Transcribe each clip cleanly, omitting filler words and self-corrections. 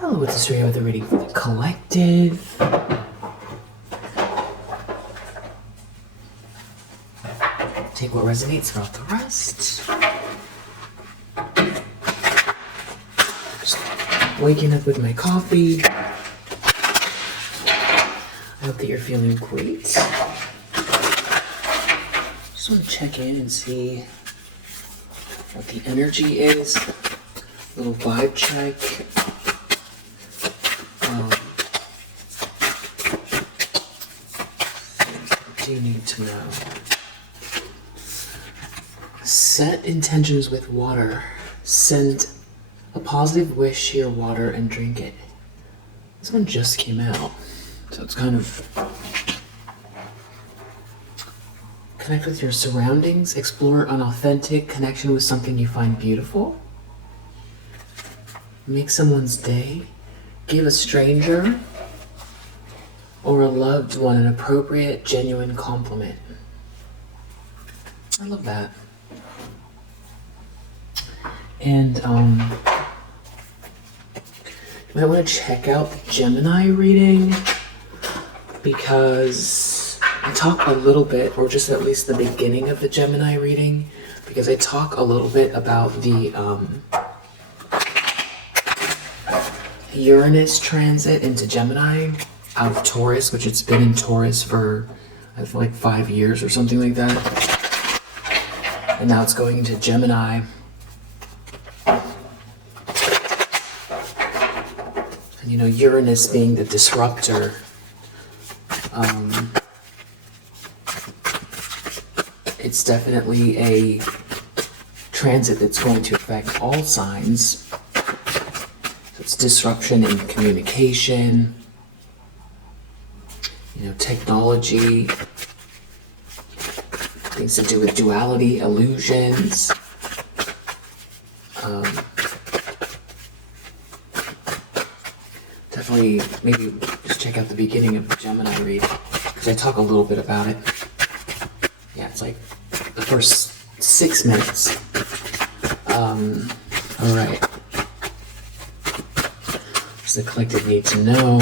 Hello, it's Australia with a reading for the collective. Take what resonates, throw out the rest. Just waking up with my coffee. I hope that you're feeling great. Just want to check in and see what the energy is. A little vibe check. What do you need to know? Set intentions with water. Send a positive wish to your water and drink it. This one just came out, so it's kind of connect with your surroundings. Explore an authentic connection with something you find beautiful. Make someone's day. Give a stranger or a loved one an appropriate, genuine compliment. I love that. And you might want to check out the Gemini reading, because I talk a little bit, or just at least the beginning of the Gemini reading, because I talk a little bit about the Uranus transit into Gemini out of Taurus, which it's been in Taurus for I feel like 5 years or something like that. And now it's going into Gemini. And you know, Uranus being the disruptor, it's definitely a transit that's going to affect all signs. It's disruption in communication, you know, technology, things to do with duality, illusions. Definitely, maybe just check out the beginning of the Gemini read, because I talk a little bit about it. Yeah, it's like the first 6 minutes. All right. The collective need to know.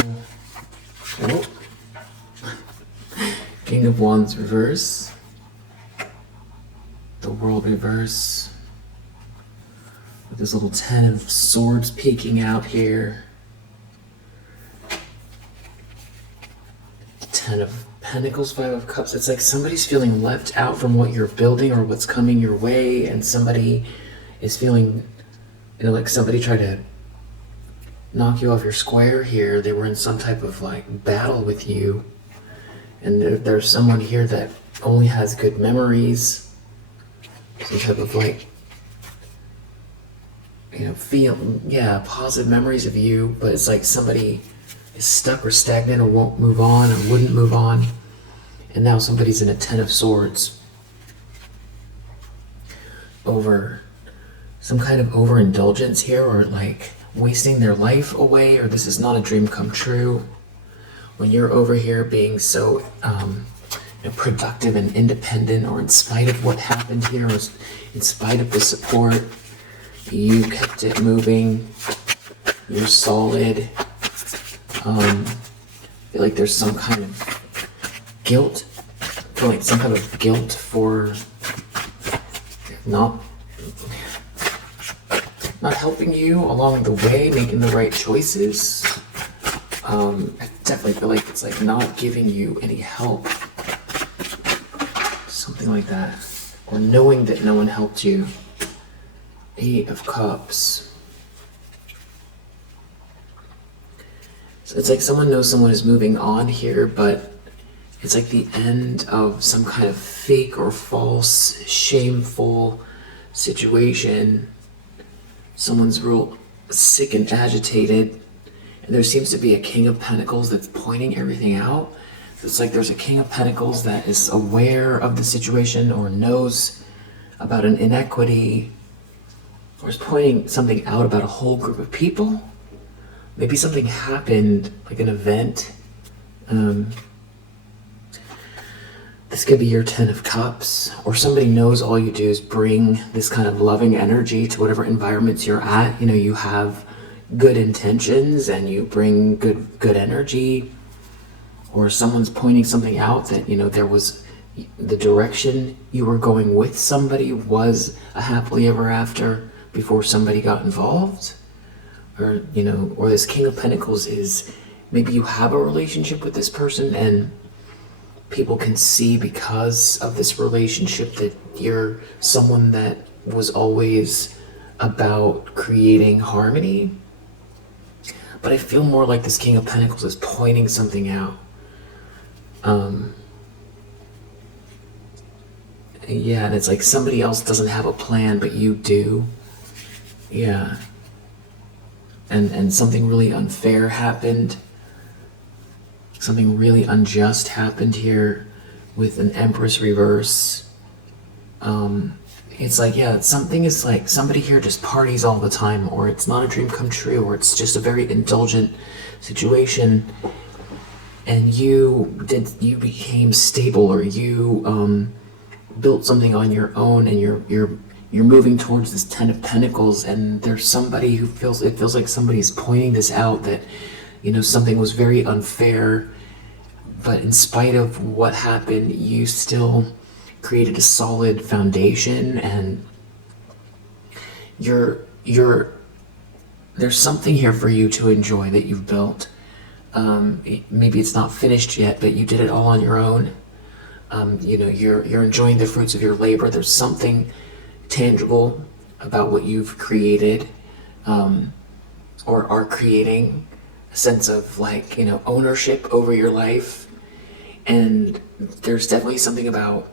Oh. King of Wands reverse. The World reverse. With this little 10 of Swords peeking out here. 10 of Pentacles, 5 of Cups. It's like somebody's feeling left out from what you're building or what's coming your way, and somebody is feeling, you know, like somebody tried to knock you off your square here. They were in some type of like battle with you, and there's someone here that only has good memories, some type of like, you know, positive memories of you, but it's like somebody is stuck or stagnant or won't move on or wouldn't move on, and now somebody's in a 10 of Swords over some kind of overindulgence here, or like wasting their life away, or this is not a dream come true. When you're over here being so productive and independent, or in spite of what happened here, or in spite of the support, you kept it moving. You're solid. I feel like there's some kind of guilt. I feel like some kind of guilt for not helping you along the way, making the right choices. I definitely feel like it's like not giving you any help. Something like that. Or knowing that no one helped you. 8 of Cups. So it's like someone knows someone is moving on here, but it's like the end of some kind of fake or false, shameful situation. Someone's real sick and agitated, and there seems to be a King of Pentacles that's pointing everything out. So it's like there's a King of Pentacles that is aware of the situation, or knows about an inequity, or is pointing something out about a whole group of people. Maybe something happened, like an event. This could be your 10 of Cups, or somebody knows all you do is bring this kind of loving energy to whatever environments you're at. You know, you have good intentions and you bring good energy, or someone's pointing something out that, you know, there was the direction you were going with somebody was a happily ever after before somebody got involved. Or, you know, or this King of Pentacles is maybe you have a relationship with this person and people can see because of this relationship that you're someone that was always about creating harmony. But I feel more like this King of Pentacles is pointing something out. Yeah, and it's like somebody else doesn't have a plan, but you do. Yeah. And something really unfair happened. Something really unjust happened here with an Empress reverse. It's like, yeah, something is like somebody here just parties all the time, or it's not a dream come true, or it's just a very indulgent situation. And you became stable, or you built something on your own, and you're moving towards this Ten of Pentacles, and there's somebody who feels like somebody's pointing this out, that, you know, something was very unfair, but in spite of what happened, you still created a solid foundation, and there's something here for you to enjoy that you've built. Maybe it's not finished yet, but you did it all on your own. You know, you're enjoying the fruits of your labor. There's something tangible about what you've created, or are creating, a sense of, like, you know, ownership over your life. And there's definitely something about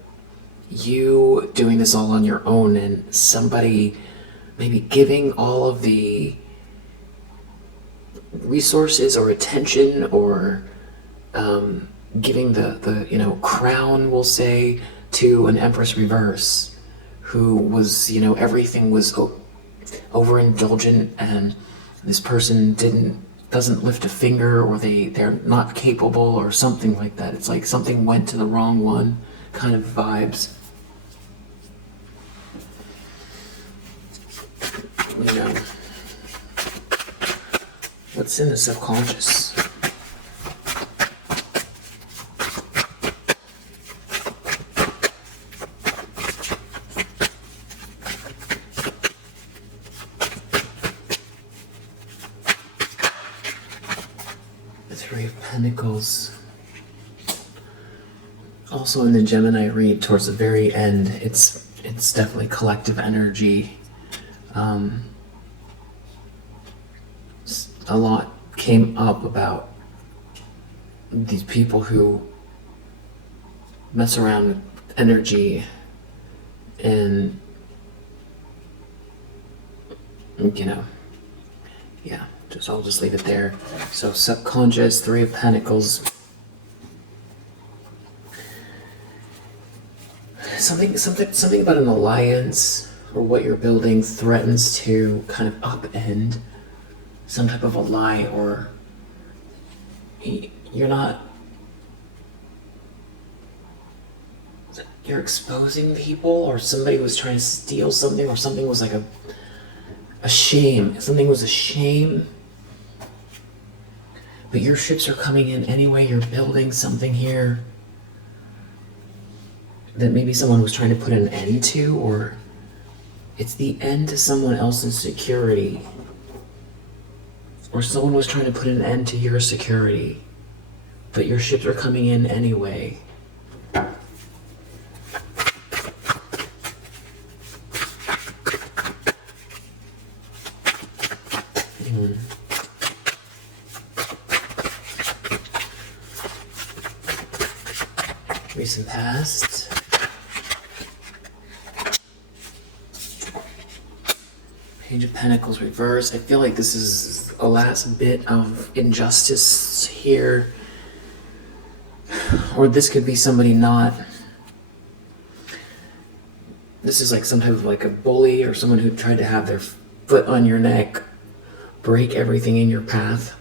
you doing this all on your own, and somebody maybe giving all of the resources or attention, or giving the you know, crown, we'll say, to an Empress reverse who was, you know, everything was overindulgent, and this person doesn't lift a finger, or they're not capable, or something like that. It's like something went to the wrong one kind of vibes. You know, what's in the subconscious? The Three of Pentacles. Also in the Gemini read, towards the very end, it's definitely collective energy. A lot came up about these people who mess around with energy, and, you know, yeah, I'll just leave it there. So subconscious, Three of Pentacles. Something about an alliance, or what you're building, threatens to kind of upend some type of a lie, or you're exposing people, or somebody was trying to steal something, or something was like a shame. Something was a shame, but your ships are coming in anyway. You're building something here that maybe someone was trying to put an end to, or it's the end to someone else's security, or someone was trying to put an end to your security, but your ships are coming in anyway. Recent past. Page of Pentacles reverse. I feel like this is a last bit of injustice here. Or this could be somebody not... This is like some type of like a bully, or someone who tried to have their foot on your neck, break everything in your path,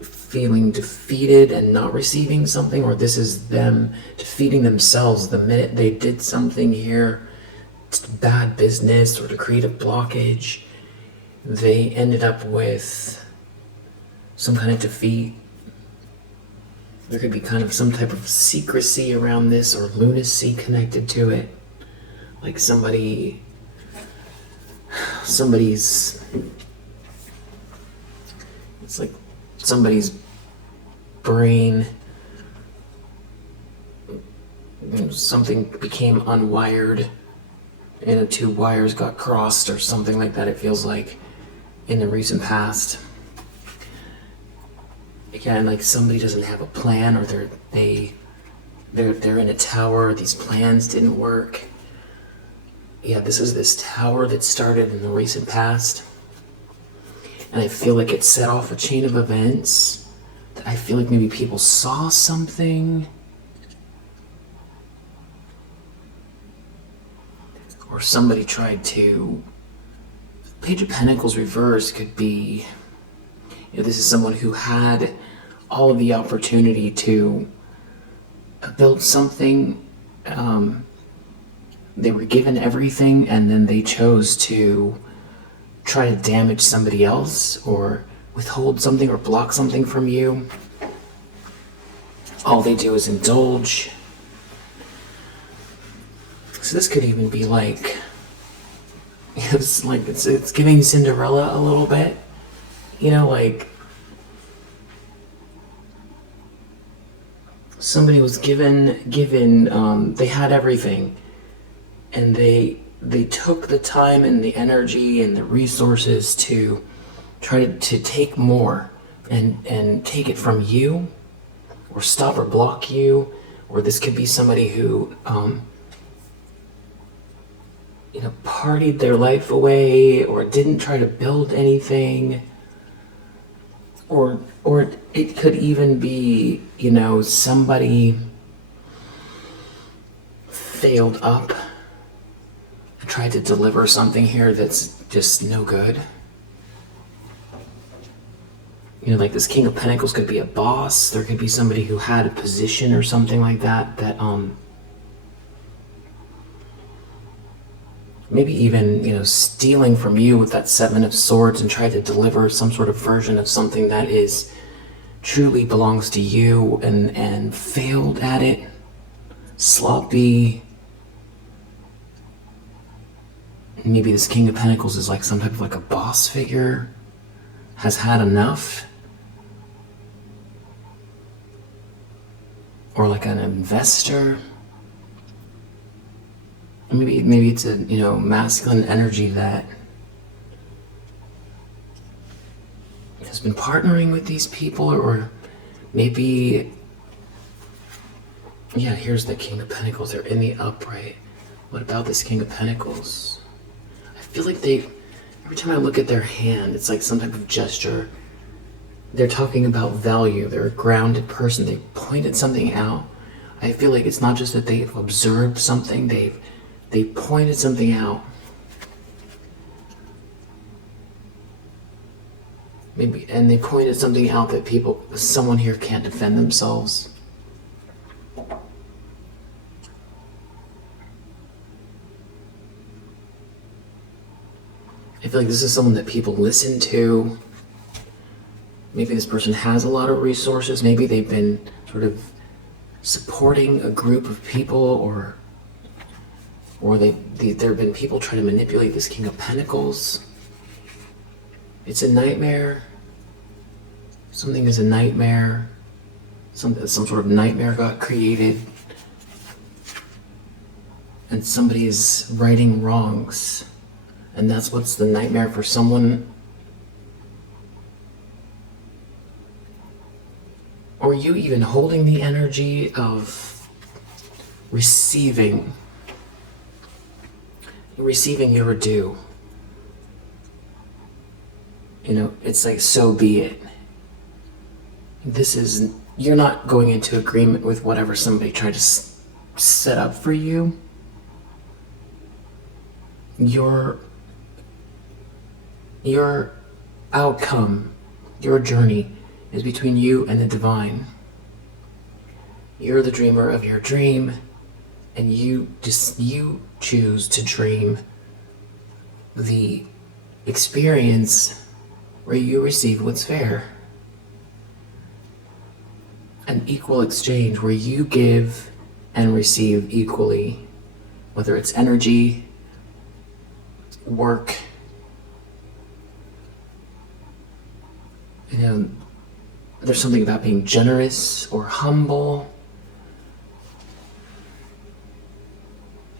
feeling defeated and not receiving something. Or this is them defeating themselves the minute they did something here, bad business, or to create a blockage. they ended up with some kind of defeat. There could be kind of some type of secrecy around this, or lunacy connected to it. Like somebody's, it's like somebody's brain, something became unwired and the two wires got crossed or something like that, it feels like, in the recent past. Again, like somebody doesn't have a plan, or they're in a tower, these plans didn't work. Yeah, this is this tower that started in the recent past. And I feel like it set off a chain of events that I feel like maybe people saw something. Or somebody tried to... Page of Pentacles reverse could be... this is someone who had all of the opportunity to build something. They were given everything, and then they chose to try to damage somebody else, or withhold something, or block something from you. All they do is indulge. So this could even be like, it's giving Cinderella a little bit. Like somebody was given, they had everything, and they took the time and the energy and the resources to try to take more and take it from you, or stop or block you. Or this could be somebody who partied their life away, or didn't try to build anything. Or it could even be, somebody failed up and tried to deliver something here that's just no good. Like this King of Pentacles could be a boss. There could be somebody who had a position or something like that, maybe even, stealing from you with that Seven of Swords and try to deliver some sort of version of something that is truly belongs to you, and failed at it. Sloppy. Maybe this King of Pentacles is like some type of like a boss figure, has had enough. Or like an investor. Maybe it's a masculine energy that has been partnering with these people, or maybe, here's the King of Pentacles. They're in the upright. What about this King of Pentacles? I feel like every time I look at their hand, it's like some type of gesture. They're talking about value. They're a grounded person. They pointed something out. I feel like it's not just that they've observed something. They pointed something out. Maybe, and they pointed something out that someone here can't defend themselves. I feel like this is someone that people listen to. Maybe this person has a lot of resources. Maybe they've been sort of supporting a group of people, or there have been people trying to manipulate this King of Pentacles. It's a nightmare. Something is a nightmare. Some sort of nightmare got created. And somebody is righting wrongs. And that's what's the nightmare for someone. Or you even holding the energy of receiving your due. It's like, so be it. You're not going into agreement with whatever somebody tried to set up for you. Your outcome, your journey is between you and the divine. You're the dreamer of your dream, and you choose to dream the experience where you receive what's fair. An equal exchange where you give and receive equally, whether it's energy, work, there's something about being generous or humble.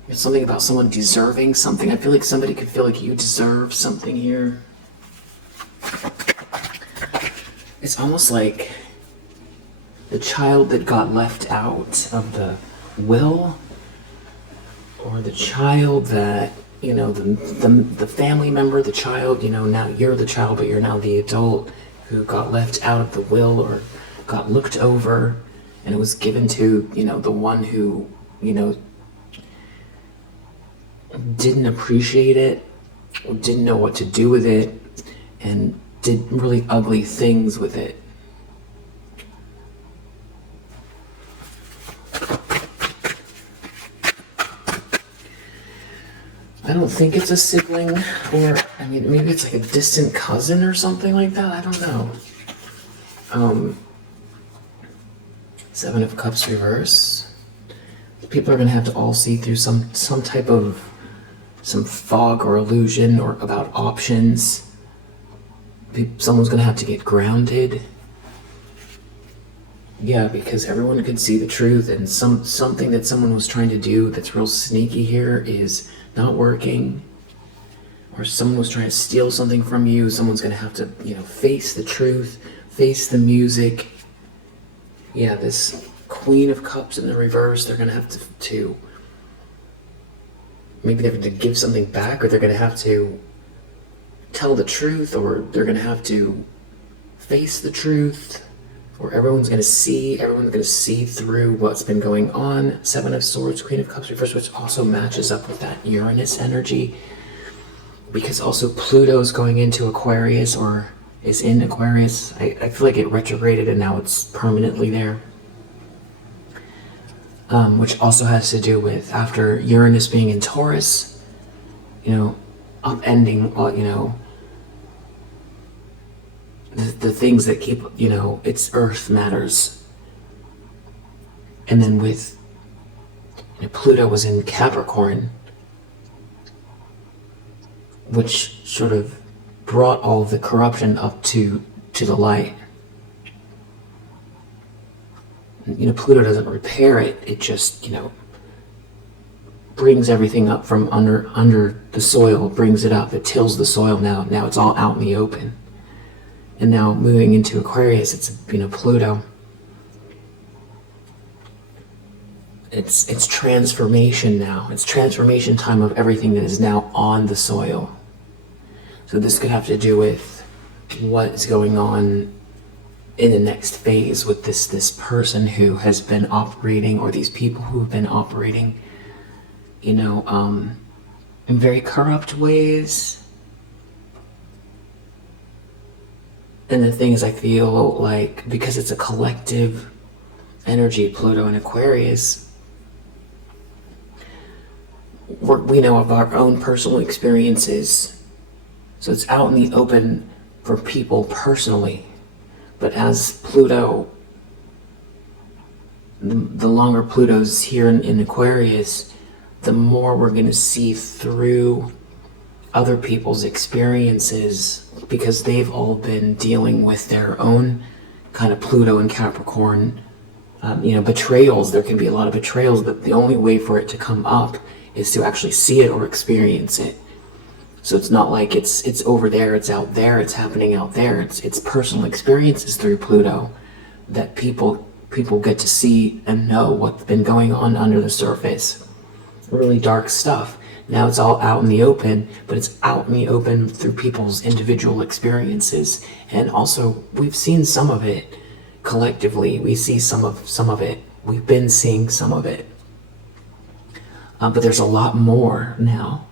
There's something about someone deserving something. I feel like somebody could feel like you deserve something here. It's almost like the child that got left out of the will, or the child that, the family member, the child, now you're the child, but you're now the adult who got left out of the will or got looked over, and it was given to, the one who, didn't appreciate it, or didn't know what to do with it, and did really ugly things with it. I don't think it's a sibling, or, maybe it's like a distant cousin or something like that. I don't know. 7 of Cups reverse. People are going to have to all see through some type of, some fog or illusion or about options. Someone's going to have to get grounded. Yeah, because everyone could see the truth, and something that someone was trying to do that's real sneaky here is not working, or someone was trying to steal something from you. Someone's going to have to, face the truth, face the music. Yeah, this Queen of Cups in the reverse, they're going to have to maybe they're going to give something back, or they're going to have to tell the truth, or they're going to have to face the truth, or everyone's going to see through what's been going on. 7 of Swords, Queen of Cups reverse, which also matches up with that Uranus energy, because also Pluto's going into Aquarius, or is in Aquarius. I feel like it retrograded and now it's permanently there. Which also has to do with, after Uranus being in Taurus, upending, the things that keep, its earth matters. And then with, Pluto was in Capricorn, which sort of brought all of the corruption up to the light. Pluto doesn't repair it. It just, brings everything up from under the soil, brings it up. It tills the soil now. Now it's all out in the open. And now moving into Aquarius, it's, Pluto. It's transformation now. It's transformation time of everything that is now on the soil. So this could have to do with what is going on in the next phase with this person who has been operating, or these people who have been operating, in very corrupt ways. And the thing is, I feel like, because it's a collective energy, Pluto and Aquarius, we know of our own personal experiences. So it's out in the open for people personally. But as Pluto, the longer Pluto's here in Aquarius, the more we're going to see through other people's experiences, because they've all been dealing with their own kind of Pluto and Capricorn, betrayals. There can be a lot of betrayals, but the only way for it to come up is to actually see it or experience it. So it's not like it's over there, it's out there, it's happening out there. It's personal experiences through Pluto that people get to see and know what's been going on under the surface. Really dark stuff. Now it's all out in the open, but it's out in the open through people's individual experiences. And also, we've seen some of it collectively. We see some of it. We've been seeing some of it. But there's a lot more now.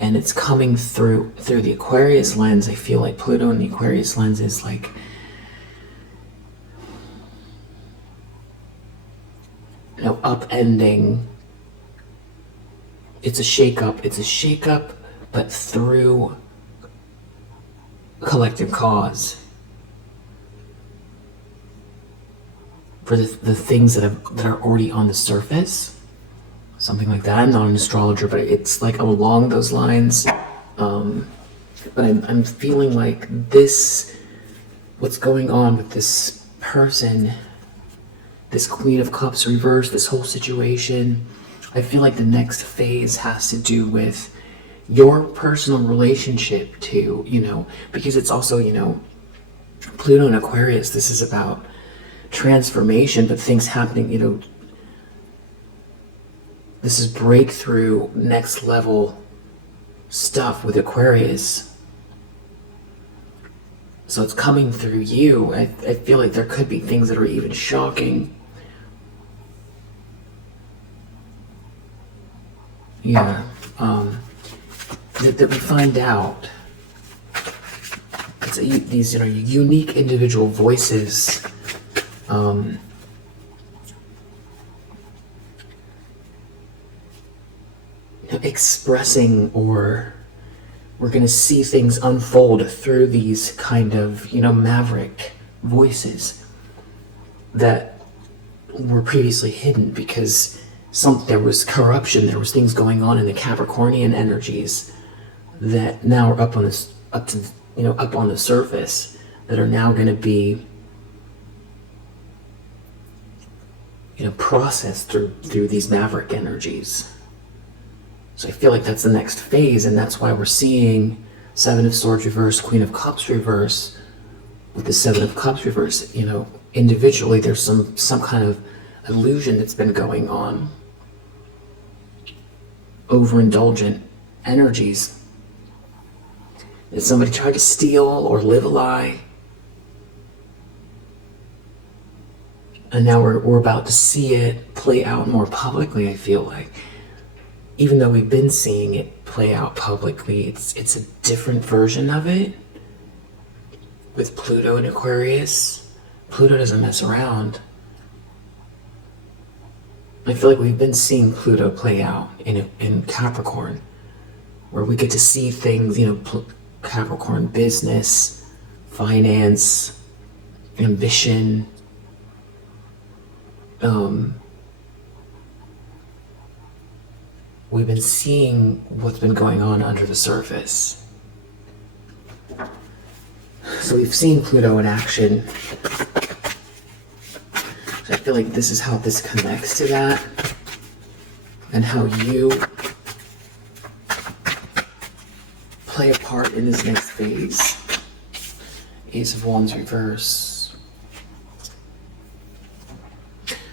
And it's coming through the Aquarius lens. I feel like Pluto in the Aquarius lens is like, upending. It's a shake-up, but through collective cause for the things that are already on the surface, something like that. I'm not an astrologer, but it's like along those lines. But I'm feeling like this, what's going on with this person, this Queen of Cups reverse, this whole situation, I feel like the next phase has to do with your personal relationship to, because it's also, Pluto and Aquarius, this is about transformation, but things happening, this is breakthrough, next level stuff with Aquarius. So it's coming through you. I feel like there could be things that are even shocking. Yeah. That we find out. It's these, unique individual voices. Expressing, or we're going to see things unfold through these kind of, maverick voices that were previously hidden because there was corruption, there was things going on in the Capricornian energies that now are up on the surface, that are now going to be, processed through these maverick energies. So I feel like that's the next phase, and that's why we're seeing Seven of Swords reverse, Queen of Cups reverse. With the Seven of Cups reverse, individually there's some kind of illusion that's been going on. Overindulgent energies. That somebody tried to steal or live a lie. And now we're about to see it play out more publicly, I feel like. Even though we've been seeing it play out publicly, it's a different version of it. With Pluto and Aquarius, Pluto doesn't mess around. I feel like we've been seeing Pluto play out in Capricorn, where we get to see things, Capricorn business, finance, ambition, we've been seeing what's been going on under the surface. So we've seen Pluto in action. So I feel like this is how this connects to that, and how you play a part in this next phase. Ace of Wands reverse.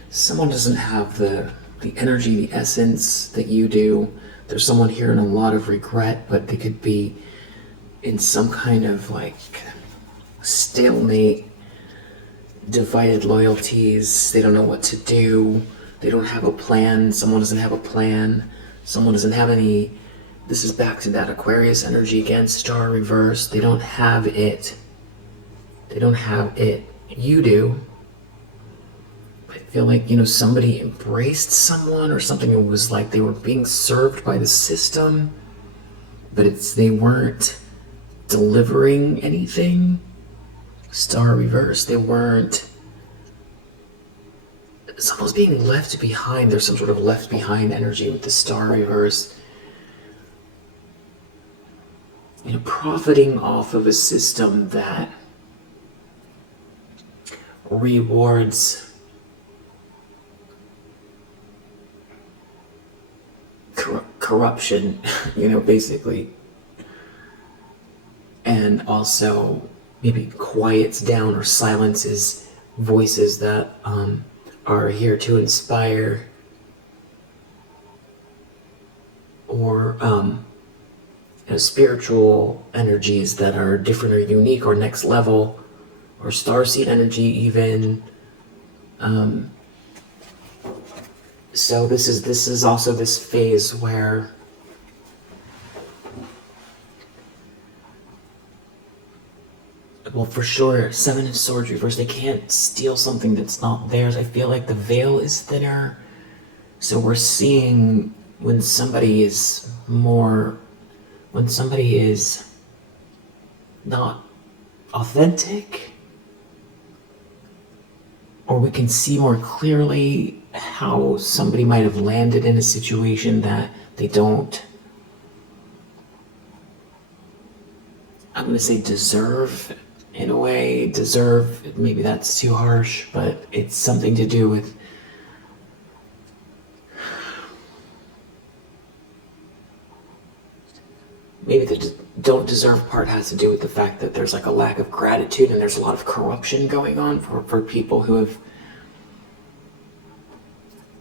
Someone doesn't have the energy, the essence that you do. There's someone here in a lot of regret, but they could be in some kind of stalemate, divided loyalties. They don't know what to do. They don't have a plan. Someone doesn't have a plan. Someone doesn't have any. This is back to that Aquarius energy again, star reverse. They don't have it. They don't have it. You do. I feel like, somebody embraced someone, or something. It was like they were being served by the system, but they weren't delivering anything. Star reverse, they weren't. Someone's being left behind. There's some sort of left behind energy with the star reverse. Profiting off of a system that rewards corruption, basically, and also maybe quiets down or silences voices that are here to inspire, or spiritual energies that are different or unique or next level, or starseed energy even. So this is also this phase where well, for sure, Seven of Swords reverse, they can't steal something that's not theirs. I feel like the veil is thinner. So we're seeing when somebody is not authentic, or we can see more clearly how somebody might have landed in a situation that they don't, I'm going to say deserve in a way. Deserve, maybe that's too harsh, but it's something to do with maybe the don't deserve part has to do with the fact that there's like a lack of gratitude and there's a lot of corruption going on for people who have,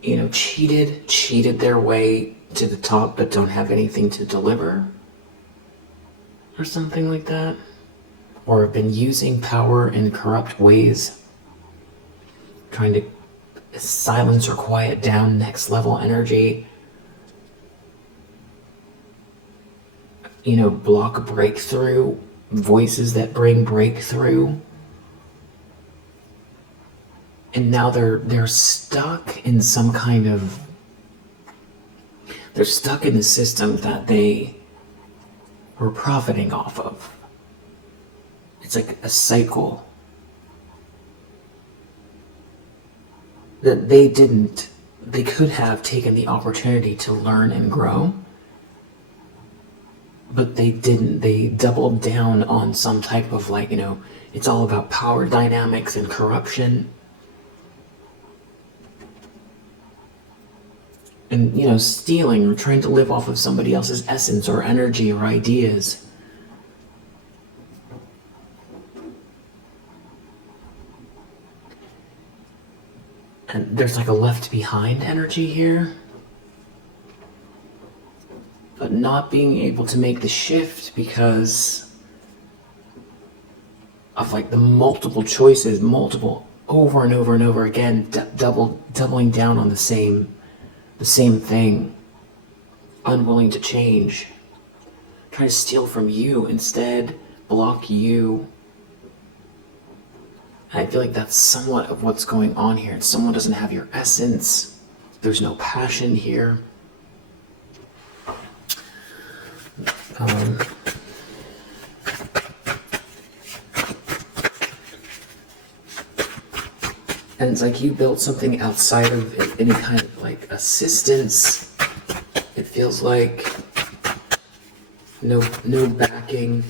you know, cheated their way to the top but don't have anything to deliver or something like that, or have been using power in corrupt ways, trying to silence or quiet down next level energy, you know, block breakthrough, voices that bring breakthrough. And now they're stuck in some kind of, they're stuck in the system that they were profiting off of. It's like a cycle that they could have taken the opportunity to learn and grow, but they didn't. They doubled down on some type of, like, you know, it's all about power dynamics and corruption. And, you know, stealing or trying to live off of somebody else's essence or energy or ideas. And there's like a left behind energy here. But not being able to make the shift because of like the multiple choices, over and over and over again, doubling down on the same thing, unwilling to change, trying to steal from you instead, block you. And I feel like that's somewhat of what's going on here. Someone doesn't have your essence. There's no passion here. And it's like you built something outside of any kind of like assistance. It feels like no backing.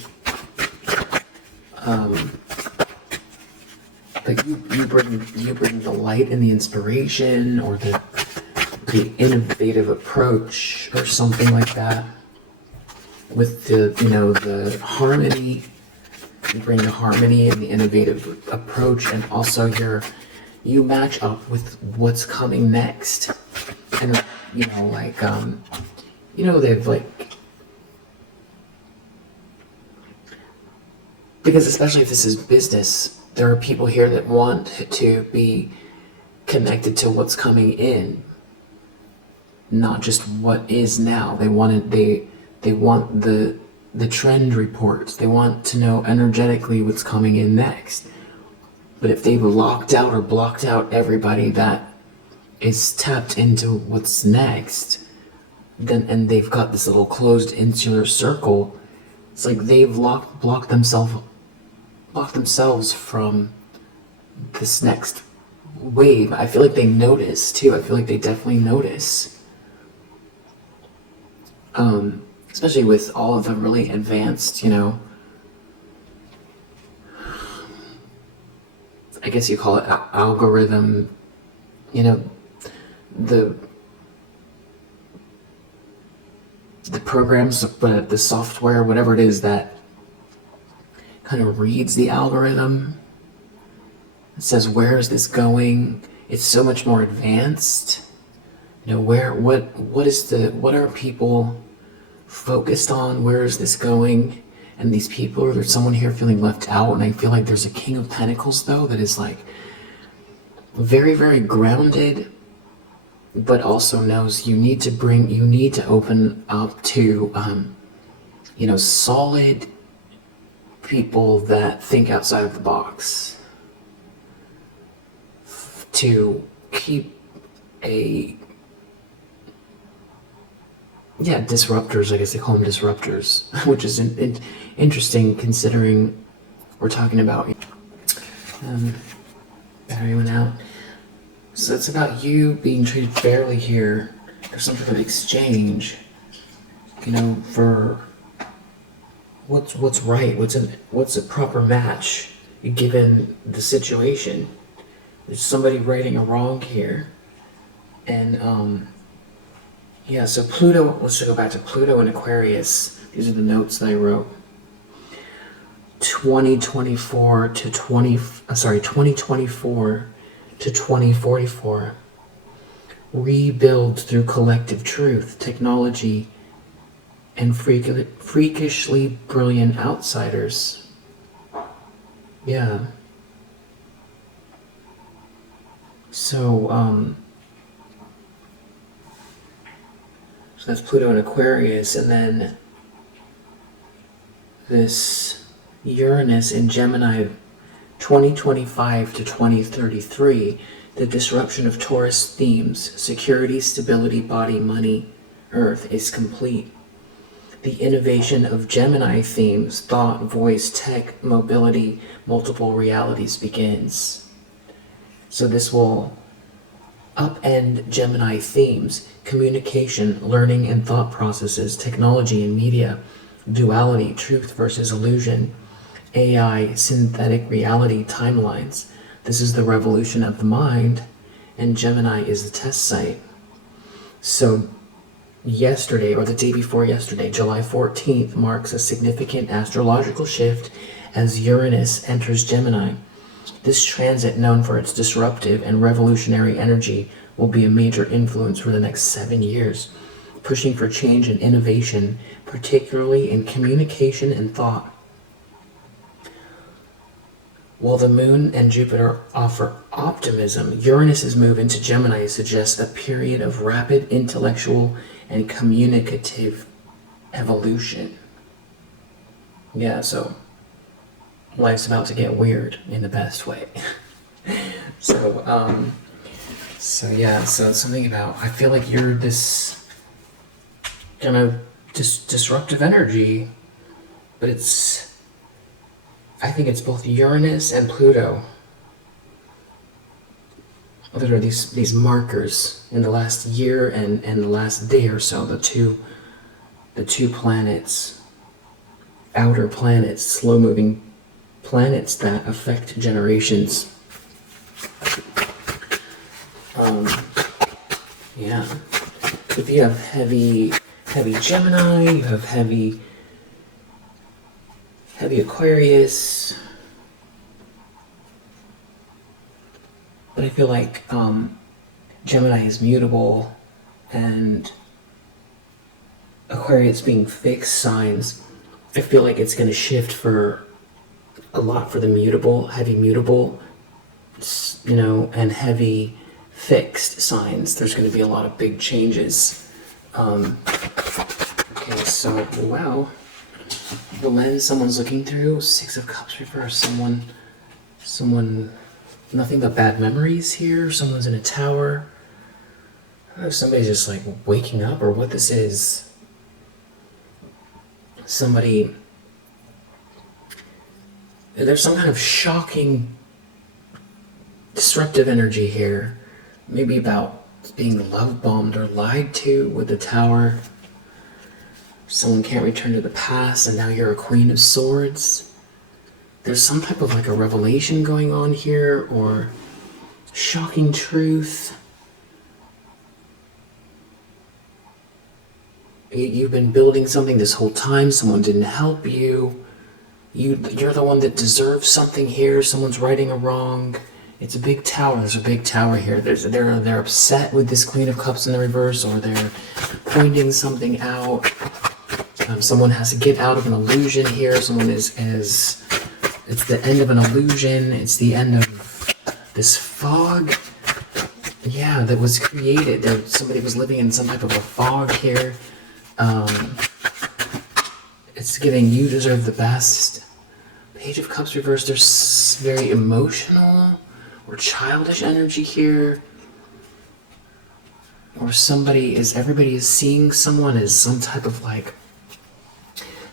Like you bring the light and the inspiration, or the innovative approach, or something like that. With the, you know, the harmony, you bring the harmony and the innovative approach, and also you match up with what's coming next. And, you know, like, you know, they've like, because especially if this is business, there are people here that want to be connected to what's coming in, not just what is now. They want the trend reports. They want to know energetically what's coming in next. But if they've locked out or blocked out everybody that is tapped into what's next, then, and they've got this little closed insular circle, it's like they've blocked themselves from this next wave. I feel like they notice too. I feel like they definitely notice. Especially with all of the really advanced, you know, I guess you call it algorithm, you know, the programs, but the software, whatever it is that kind of reads the algorithm. It says, where is this going? It's so much more advanced. You know, what are people focused on? Where is this going? And these people, or there's someone here feeling left out, and I feel like there's a King of Pentacles though that is like very, very grounded, but also knows you need to open up to you know, solid people that think outside of the box, to keep disruptors, I guess they call them disruptors, which is interesting considering we're talking about battery went out. So it's about you being treated fairly here. There's some type of exchange, you know, for what's right, what's a proper match given the situation. There's somebody righting a wrong here. And yeah, so Pluto, let's go back to Pluto and Aquarius. These are the notes that I wrote. 2024 to 2044. Rebuild through collective truth, technology, and freakishly brilliant outsiders. Yeah. So that's Pluto and Aquarius, and then this Uranus in Gemini, 2025 to 2033, the disruption of Taurus themes, security, stability, body, money, earth is complete. The innovation of Gemini themes, thought, voice, tech, mobility, multiple realities begins. So this will upend Gemini themes, communication, learning and thought processes, technology and media, duality, truth versus illusion, AI, synthetic reality, timelines. This is the revolution of the mind, and Gemini is the test site. So yesterday, or the day before yesterday, July 14th, marks a significant astrological shift as Uranus enters Gemini. This transit, known for its disruptive and revolutionary energy, will be a major influence for the next 7 years, pushing for change and innovation, particularly in communication and thought. While the Moon and Jupiter offer optimism, Uranus's move into Gemini suggests a period of rapid intellectual and communicative evolution. Yeah, so life's about to get weird in the best way. So it's something about, I feel like you're this kind of disruptive energy, but I think it's both Uranus and Pluto that are these markers in the last year and the last day or so, the two planets, outer planets, slow-moving planets that affect generations. Yeah. If you have heavy Gemini, you have heavy Aquarius. But I feel like Gemini is mutable, and Aquarius being fixed signs, I feel like it's going to shift for a lot for the mutable, heavy mutable, you know, and heavy fixed signs. There's going to be a lot of big changes. Okay, so, wow. The lens someone's looking through, 6 of Cups reverse, someone, nothing but bad memories here, someone's in a tower. I don't know if somebody's just like waking up or what this is. Somebody, there's some kind of shocking, disruptive energy here. Maybe about being love bombed or lied to with the tower. Someone can't return to the past, and now you're a Queen of Swords. There's some type of like a revelation going on here, or shocking truth. You've been building something this whole time, someone didn't help you. You're the one that deserves something here, someone's righting a wrong. It's a big tower, there's a big tower here. They're upset with this Queen of Cups in the reverse, or they're pointing something out. Someone has to get out of an illusion here. Someone it's the end of an illusion. It's the end of this fog. Yeah, that was created. Somebody was living in some type of a fog here. It's giving you deserve the best. Page of Cups reversed. There's very emotional or childish energy here. Or everybody is seeing someone as some type of like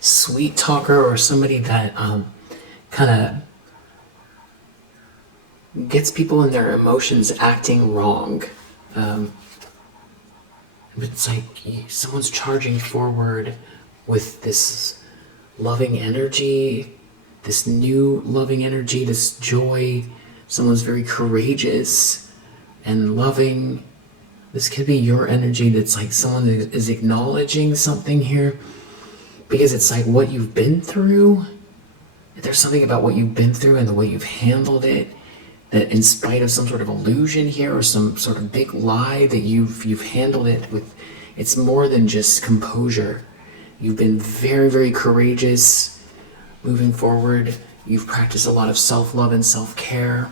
sweet talker, or somebody that kind of gets people in their emotions acting wrong. It's like someone's charging forward with this loving energy, this new loving energy, this joy. Someone's very courageous and loving. This could be your energy that's like someone that is acknowledging something here, because it's like what you've been through. There's something about what you've been through and the way you've handled it, that in spite of some sort of illusion here or some sort of big lie, that you've handled it with, it's more than just composure. You've been very, very courageous moving forward. You've practiced a lot of self-love and self-care.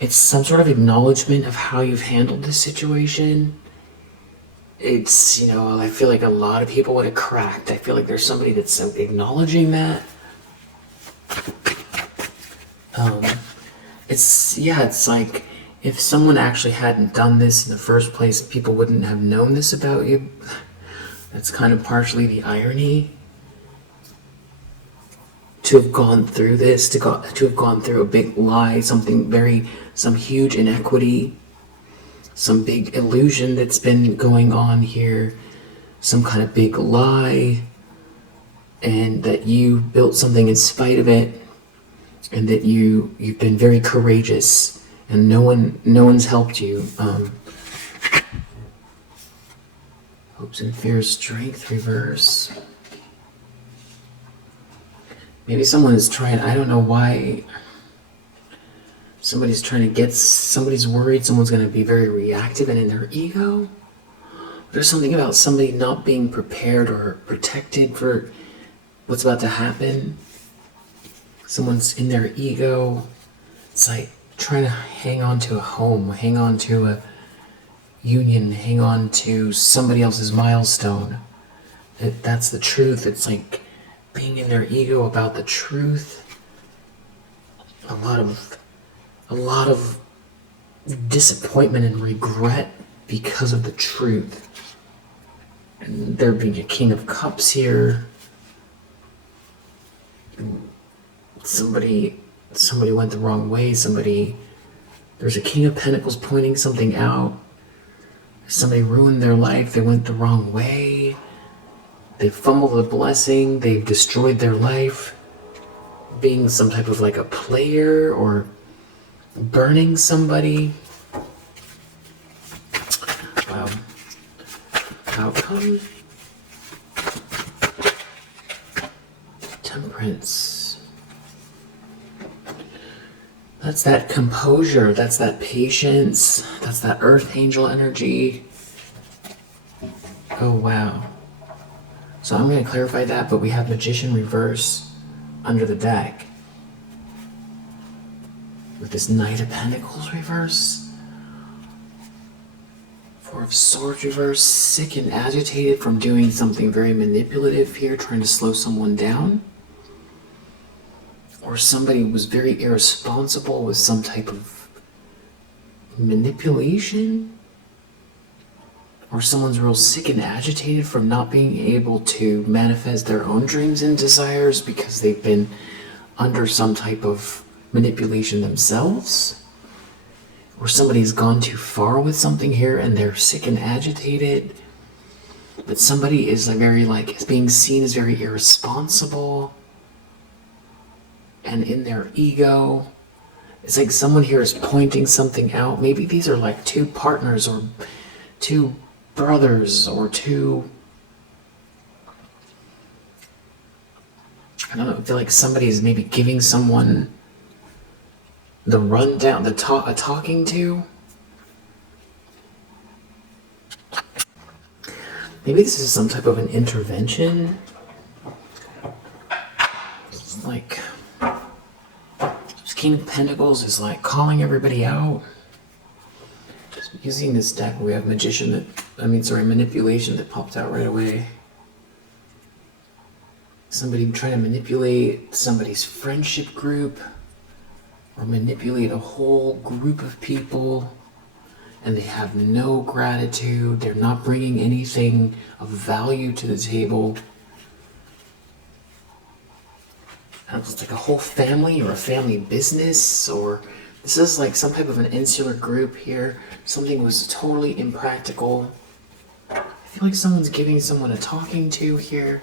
It's some sort of acknowledgement of how you've handled this situation. It's, I feel like a lot of people would have cracked. I feel like there's somebody that's acknowledging that. It's like if someone actually hadn't done this in the first place, people wouldn't have known this about you. That's kind of partially the irony. To have gone through this, to have gone through a big lie, some huge inequity, some big illusion that's been going on here, some kind of big lie, and that you built something in spite of it, and that you've been very courageous, and no one's helped you. Hopes and fears, strength, reverse. Maybe someone is trying, I don't know why, somebody's worried someone's going to be very reactive and in their ego. There's something about somebody not being prepared or protected for what's about to happen. Someone's in their ego. It's like trying to hang on to a home, hang on to a union, hang on to somebody else's milestone. That's the truth. It's like being in their ego about the truth. A lot of disappointment and regret because of the truth. And there being a King of Cups here. Somebody went the wrong way. There's a King of Pentacles pointing something out. Somebody ruined their life. They went the wrong way. They fumbled a blessing. They've destroyed their life. Being some type of like a player or burning somebody. Wow. Outcome. Temperance. That's that composure. That's that patience. That's that earth angel energy. Oh, wow. So I'm going to clarify that, but we have Magician reverse under the deck. With this Knight of Pentacles reverse. Four of Swords reverse. Sick and agitated from doing something very manipulative here, trying to slow someone down. Or somebody was very irresponsible with some type of manipulation. Or someone's real sick and agitated from not being able to manifest their own dreams and desires because they've been under some type of manipulation themselves. Or somebody's gone too far with something here and they're sick and agitated. But somebody is is being seen as very irresponsible and in their ego. It's like someone here is pointing something out. Maybe these are like two partners or two brothers or two, I don't know, I feel like somebody's maybe giving someone the rundown, a talking to. Maybe this is some type of an intervention. It's like King of Pentacles is like calling everybody out. Just using this deck, we have manipulation that popped out right away. Somebody trying to manipulate somebody's friendship group or manipulate a whole group of people, and they have no gratitude. They're not bringing anything of value to the table. It's like a whole family or a family business, or this is like some type of an insular group here. Something was totally impractical. I feel like someone's giving someone a talking to here.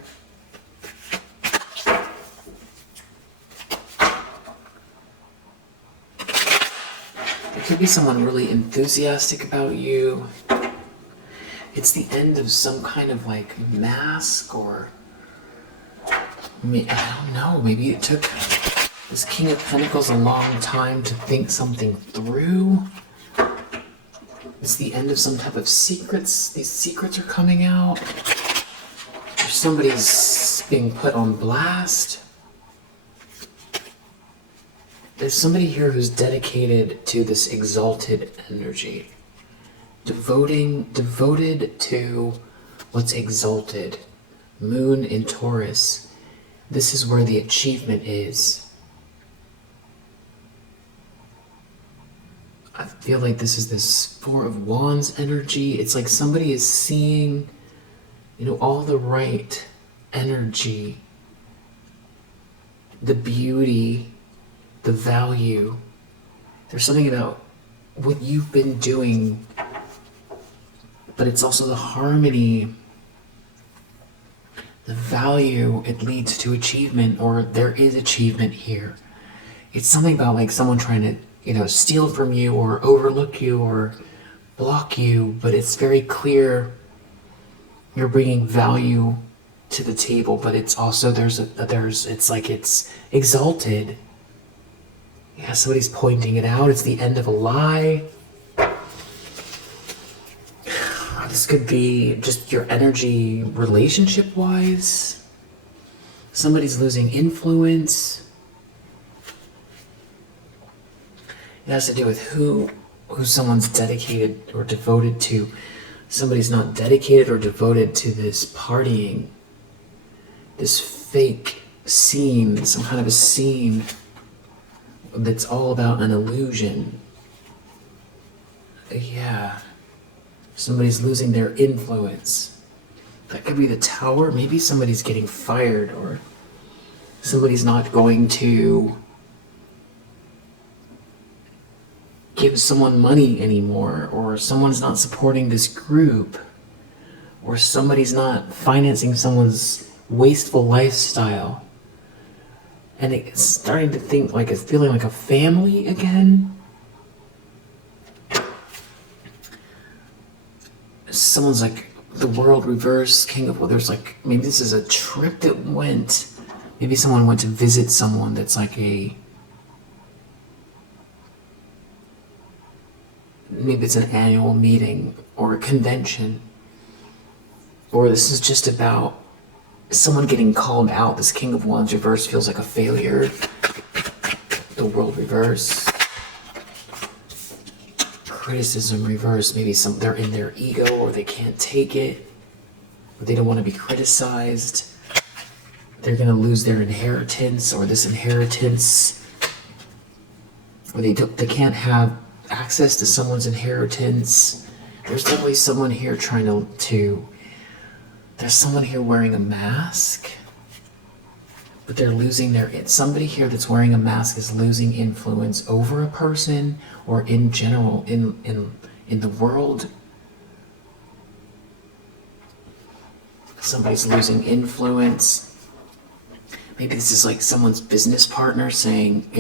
There could be someone really enthusiastic about you. It's the end of some kind of like mask, or I don't know, maybe it took this King of Pentacles a long time to think something through. It's the end of some type of secrets. These secrets are coming out. Or somebody's being put on blast. There's somebody here who's dedicated to this exalted energy. Devoted to what's exalted. Moon in Taurus. This is where the achievement is. I feel like this is this Four of Wands energy. It's like somebody is seeing, all the right energy, the beauty, the value. There's something about what you've been doing, but it's also the harmony, the value. It leads to achievement, or there is achievement here. It's something about like someone trying to steal from you or overlook you or block you, but it's very clear you're bringing value to the table, but it's also it's like it's exalted. Yeah, somebody's pointing it out. It's the end of a lie. This could be just your energy relationship-wise. Somebody's losing influence. It has to do with who someone's dedicated or devoted to. Somebody's not dedicated or devoted to this partying, this fake scene, some kind of a scene that's all about an illusion. Yeah. Somebody's losing their influence. That could be the Tower. Maybe somebody's getting fired, or somebody's not going to give someone money anymore, or someone's not supporting this group, or somebody's not financing someone's wasteful lifestyle. And it's starting to think like it's feeling like a family again. Someone's like the World reverse, King of, well, there's like, maybe this is a trip that went, maybe someone went to visit someone that's like maybe it's an annual meeting or a convention, or this is just about someone getting called out. This King of Wands reverse feels like a failure. The World reverse. Criticism reverse. Maybe they're in their ego, or they can't take it, or they don't want to be criticized. They're going to lose their inheritance, or this inheritance, or they can't have access to someone's inheritance. There's definitely someone here trying to there's someone here wearing a mask, but they're losing somebody here that's wearing a mask is losing influence over a person, or in general in the world. Somebody's losing influence. Maybe this is like someone's business partner saying,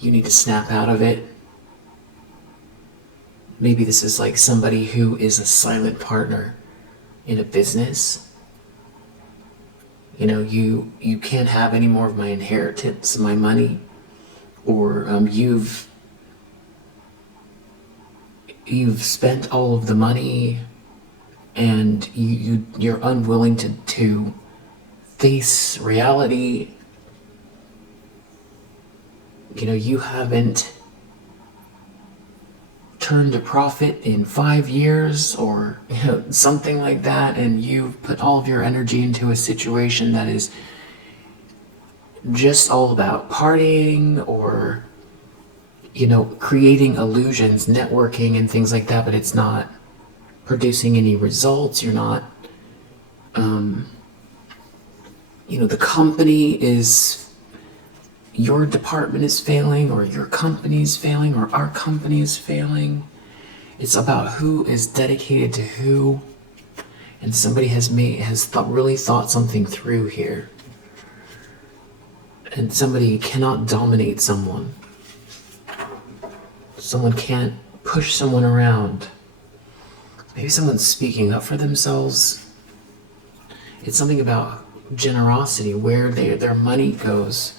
you need to snap out of it. Maybe this is like somebody who is a silent partner in a business. You can't have any more of my inheritance, my money, or you've spent all of the money, and you're unwilling to face reality. You haven't turned a profit in 5 years, or something like that, and you've put all of your energy into a situation that is just all about partying, or creating illusions, networking and things like that, but it's not producing any results. You're not the company is your department is failing, or your company is failing, or our company is failing. It's about who is dedicated to who, and somebody has really thought something through here. And somebody cannot dominate someone. Someone can't push someone around. Maybe someone's speaking up for themselves. It's something about generosity, where their money goes.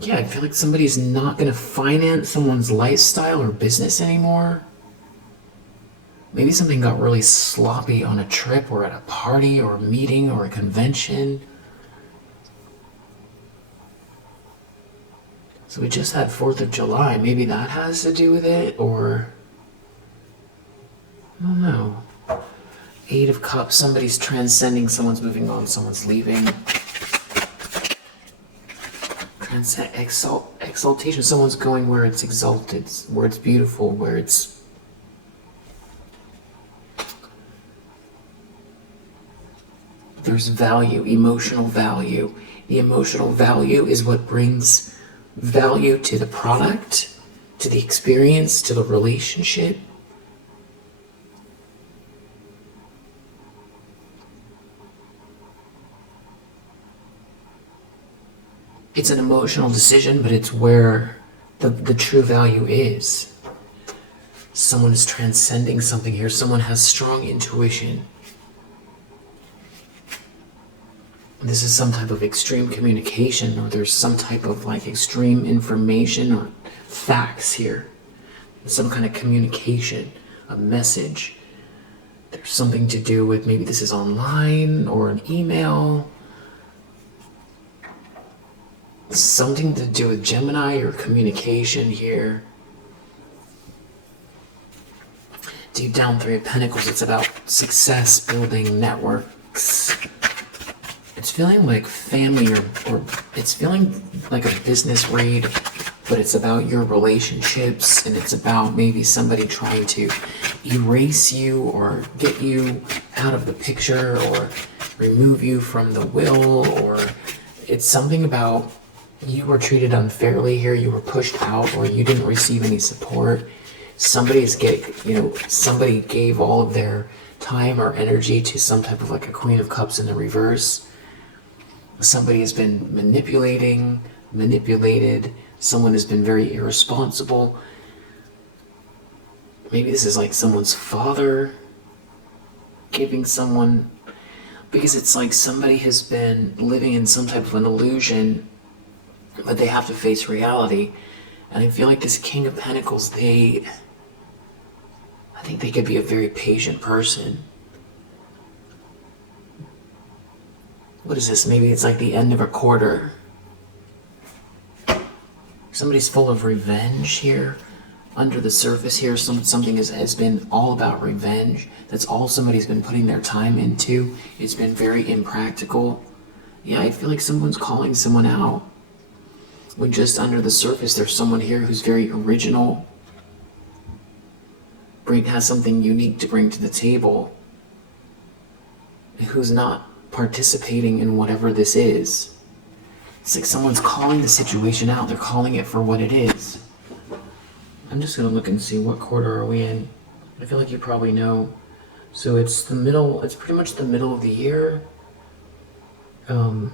Yeah, I feel like somebody's not going to finance someone's lifestyle or business anymore. Maybe something got really sloppy on a trip or at a party or a meeting or a convention. So we just had 4th of July. Maybe that has to do with it, or I don't know. 8 of Cups. Somebody's transcending, someone's moving on, someone's leaving. Exaltation. Someone's going where it's exalted, where it's beautiful, where it's... There's value, emotional value. The emotional value is what brings value to the product, to the experience, to the relationship. It's an emotional decision, but it's where the true value is. Someone is transcending something here. Someone has strong intuition. This is some type of extreme communication, or there's some type of like extreme information or facts here. Some kind of communication, a message. There's something to do with, maybe this is online or an email. Something to do with Gemini or communication here. Deep down, 3 of Pentacles, it's about success, building networks. It's feeling like family, or it's feeling like a business read, but it's about your relationships, and it's about maybe somebody trying to erase you or get you out of the picture or remove you from the will, or it's something about you were treated unfairly here, you were pushed out, or you didn't receive any support. Somebody gave all of their time or energy to some type of like a Queen of Cups in the reverse. Somebody has been manipulated. Someone has been very irresponsible. Maybe this is like someone's father giving someone, because it's like somebody has been living in some type of an illusion, but they have to face reality. And I feel like this King of Pentacles, I think they could be a very patient person. What is this? Maybe it's like the end of a quarter. Somebody's full of revenge here. Under the surface here, something has been all about revenge. That's all somebody's been putting their time into. It's been very impractical. Yeah, I feel like someone's calling someone out. When just under the surface, there's someone here who's very original. Has something unique to bring to the table. Who's not participating in whatever this is. It's like someone's calling the situation out. They're calling it for what it is. I'm just going to look and see, what quarter are we in? I feel like you probably know. So it's the middle, it's pretty much the middle of the year. Just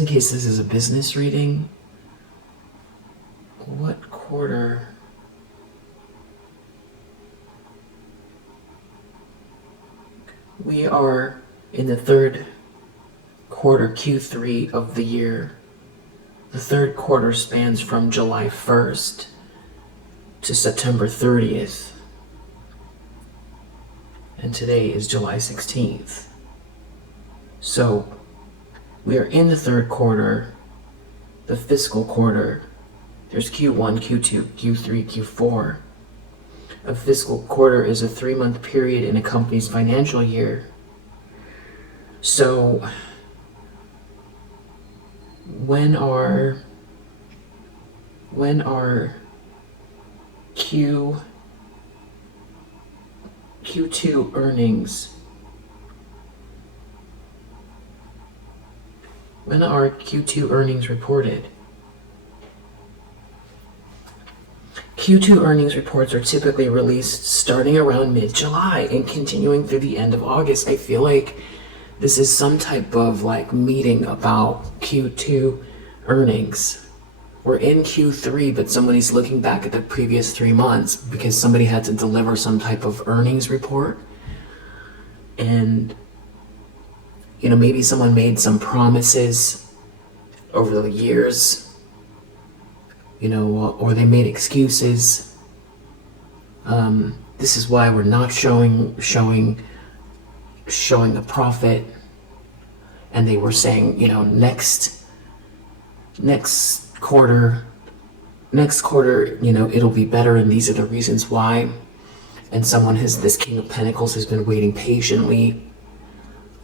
in case this is a business reading, what quarter? We are in the 3rd quarter, Q3 of the year. The 3rd quarter spans from July 1st to September 30th. And today is July 16th. So we are in the 3rd quarter, the fiscal quarter. There's Q1, Q2, Q3, Q4. A fiscal quarter is a 3-month period in a company's financial year. So when are Q2 earnings When are Q2 earnings reported? Q2 earnings reports are typically released starting around mid-July and continuing through the end of August. I feel like this is some type of like meeting about Q2 earnings. We're in Q3, but somebody's looking back at the previous 3 months because somebody had to deliver some type of earnings report. And, you know, maybe someone made some promises over the years, you know, or they made excuses. This is why we're not showing a profit. And they were saying, you know, next quarter, you know, it'll be better, and these are the reasons why. And this King of Pentacles has been waiting patiently.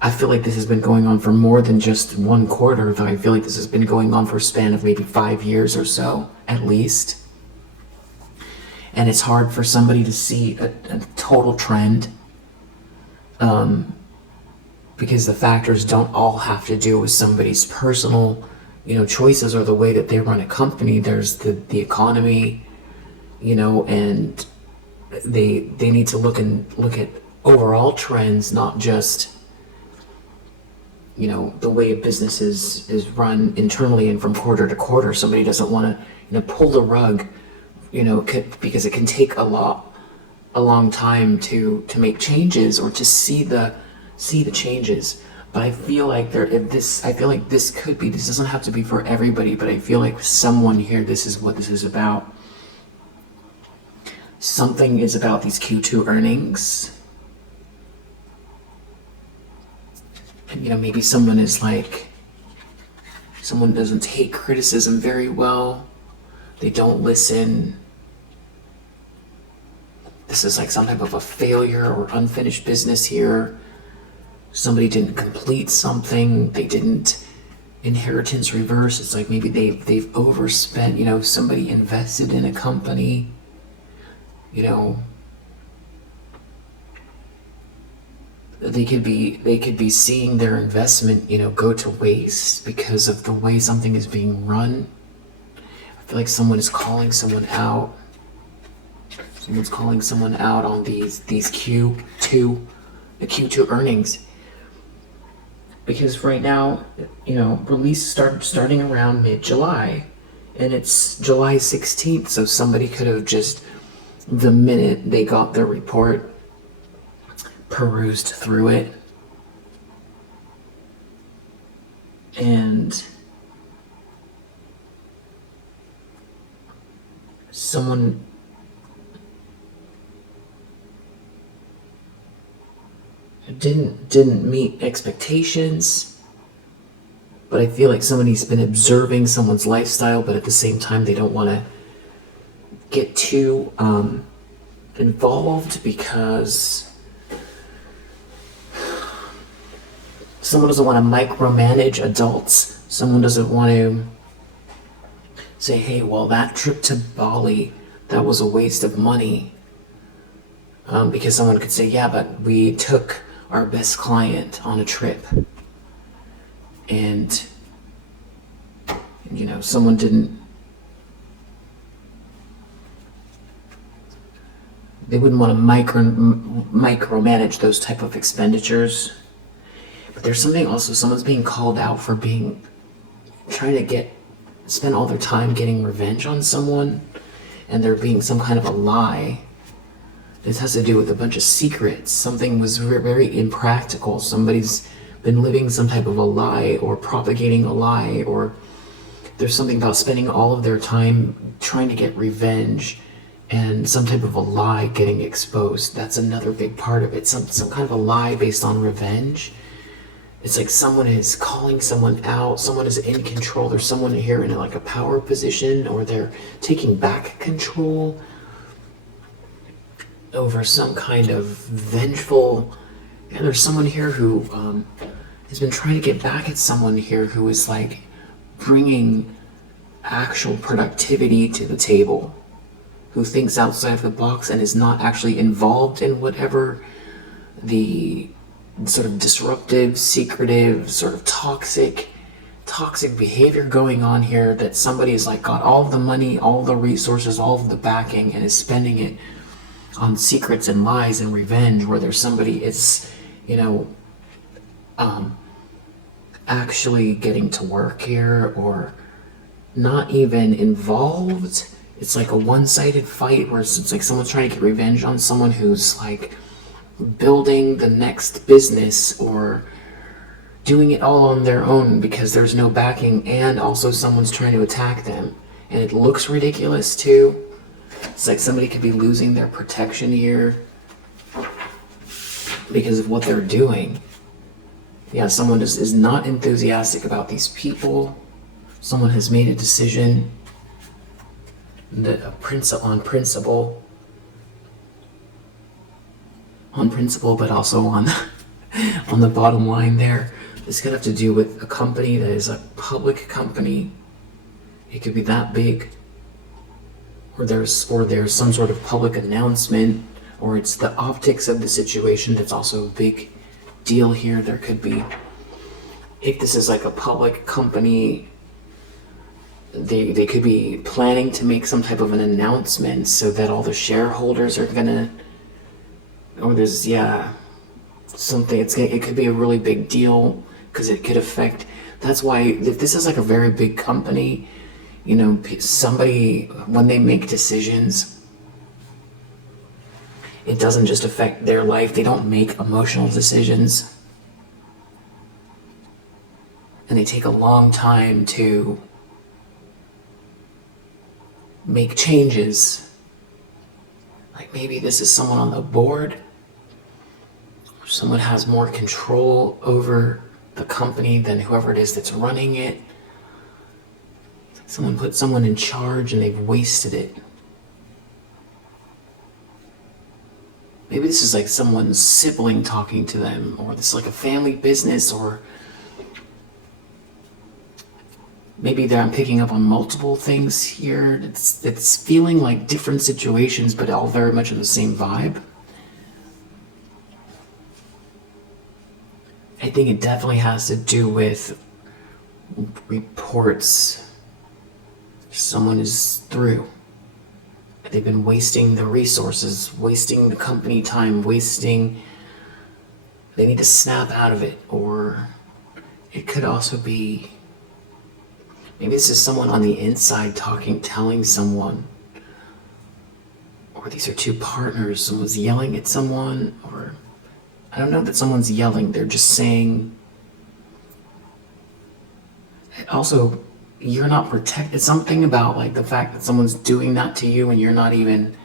I feel like this has been going on for more than just 1 quarter, though I feel like this has been going on for a span of maybe 5 years or so, at least. And it's hard for somebody to see a total trend, because the factors don't all have to do with somebody's personal, you know, choices or the way that they run a company. There's the economy, you know, and they need to look at overall trends, not just, you know, the way a business is run internally and from quarter to quarter. Somebody doesn't want to, you know, pull the rug, you know, because it can take a long time to make changes or to see the changes. But I feel like this doesn't have to be for everybody, but I feel like someone here, this is what this is about. Something is about these Q2 earnings. And, you know, maybe someone doesn't take criticism very well. They don't listen. This is like some type of a failure or unfinished business here. Somebody didn't complete something. They didn't inheritance reverse. It's like maybe they've overspent. You know, somebody invested in a company. You know, they could be seeing their investment, you know, go to waste because of the way something is being run. I feel like someone is calling someone out. Someone's calling someone out on these Q2 earnings. Because right now, you know, release starting around mid-July, and it's July 16th, so somebody could have just, the minute they got their report, perused through it, and someone didn't meet expectations. But I feel like somebody's been observing someone's lifestyle, but at the same time they don't want to get too involved, because someone doesn't want to micromanage adults. Someone doesn't want to say, hey, well, that trip to Bali, that was a waste of money. Because someone could say, yeah, but we took our best client on a trip. And, you know, someone they wouldn't want to micromanage those type of expenditures. But there's something also, someone's being called out for trying to spend all their time getting revenge on someone, and there being some kind of a lie. This has to do with a bunch of secrets. Something was very impractical. Somebody's been living some type of a lie or propagating a lie, or there's something about spending all of their time trying to get revenge and some type of a lie getting exposed. That's another big part of it. Some kind of a lie based on revenge. It's like someone is calling someone out. Someone is in control. There's someone here in like a power position, or they're taking back control over some kind of vengeful. And there's someone here who has been trying to get back at someone here who is like bringing actual productivity to the table, who thinks outside of the box and is not actually involved in whatever the sort of disruptive, secretive, sort of toxic toxic behavior going on here, that somebody is like got all of the money, all the resources, all of the backing, and is spending it on secrets and lies and revenge, where there's somebody is, you know, actually getting to work here or not even involved. It's like a one-sided fight where it's like someone's trying to get revenge on someone who's like building the next business or doing it all on their own because there's no backing, and also someone's trying to attack them. And it looks ridiculous too. It's like somebody could be losing their protection here because of what they're doing. Yeah, someone just is not enthusiastic about these people. Someone has made a decision that on principle, but also on the bottom line there. This could have to do with a company that is a public company. It could be that big, or there's some sort of public announcement, or it's the optics of the situation that's also a big deal here. There could be, if this is like a public company, they could be planning to make some type of an announcement so that all the shareholders are gonna, or there's, yeah, something, it could be a really big deal because it could affect, that's why if this is like a very big company, you know, somebody, when they make decisions, it doesn't just affect their life. They don't make emotional decisions. And they take a long time to make changes. Like maybe this is someone on the board, or someone has more control over the company than whoever it is that's running it. Someone put someone in charge and they've wasted it. Maybe this is like someone's sibling talking to them, or this is like a family business, or maybe I'm picking up on multiple things here. It's feeling like different situations, but all very much in the same vibe. I think it definitely has to do with reports someone is through. They've been wasting the resources, wasting the company time, they need to snap out of it. Or it could also be, maybe this is someone on the inside telling someone, or these are two partners, someone's yelling at someone, or I don't know that someone's yelling, they're just saying, also, you're not protected. It's something about like the fact that someone's doing that to you and you're not even,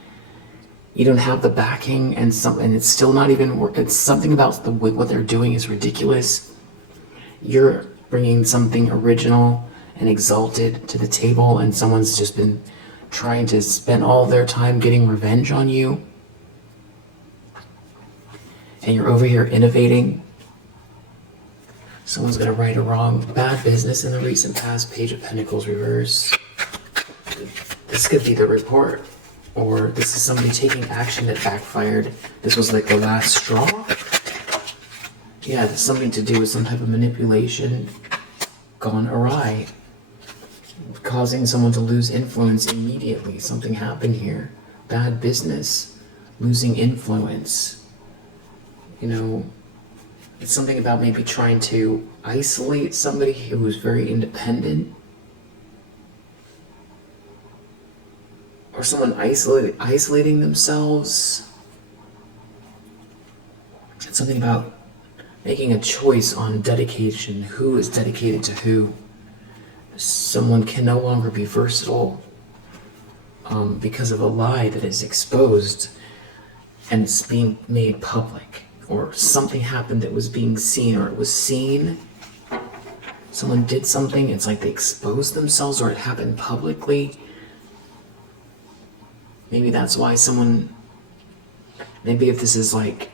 you don't have the backing, and it's still not even work. It's something about what they're doing is ridiculous. You're bringing something original and exalted to the table, and someone's just been trying to spend all their time getting revenge on you. And you're over here innovating. Someone's gonna right or wrong. Bad business in the recent past. Page of Pentacles reverse. This could be the report, or this is somebody taking action that backfired. This was like the last straw. Yeah, there's something to do with some type of manipulation gone awry, causing someone to lose influence immediately. Something happened here. Bad business, losing influence. You know, it's something about maybe trying to isolate somebody who is very independent. Or someone isolating themselves. It's something about making a choice on dedication. Who is dedicated to who? Someone can no longer be versatile because of a lie that is exposed and it's being made public. Or something happened that was being seen, or it was seen. Someone did something, it's like they exposed themselves, or it happened publicly. Maybe that's why maybe if this is like,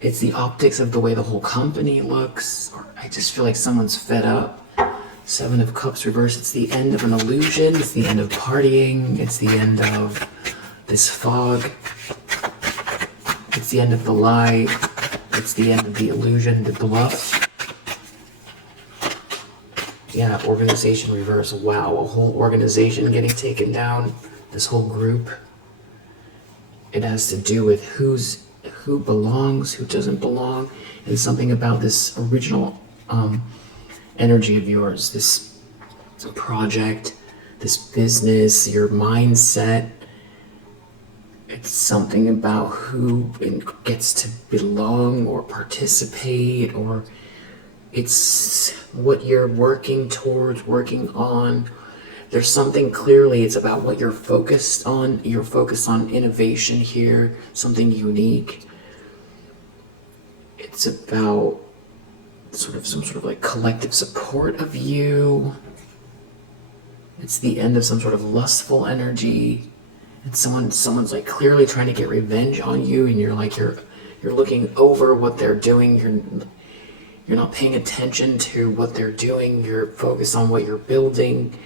it's the optics of the way the whole company looks, or I just feel like someone's fed up. Seven of Cups reverse, it's the end of an illusion, it's the end of partying, it's the end of this fog. It's the end of the lie. It's the end of the illusion, the bluff. Yeah, organization reverse. Wow, a whole organization getting taken down. This whole group. It has to do with who belongs, who doesn't belong, and something about this original energy of yours, this project, this business, your mindset. It's something about who gets to belong or participate, or it's what you're working towards, working on. There's something clearly, it's about what you're focused on. You're focused on innovation here, something unique. It's about some sort of like collective support of you. It's the end of some sort of lustful energy. And someone's like clearly trying to get revenge on you, and you're looking over what they're doing. You're not paying attention to what they're doing. You're focused on what you're building.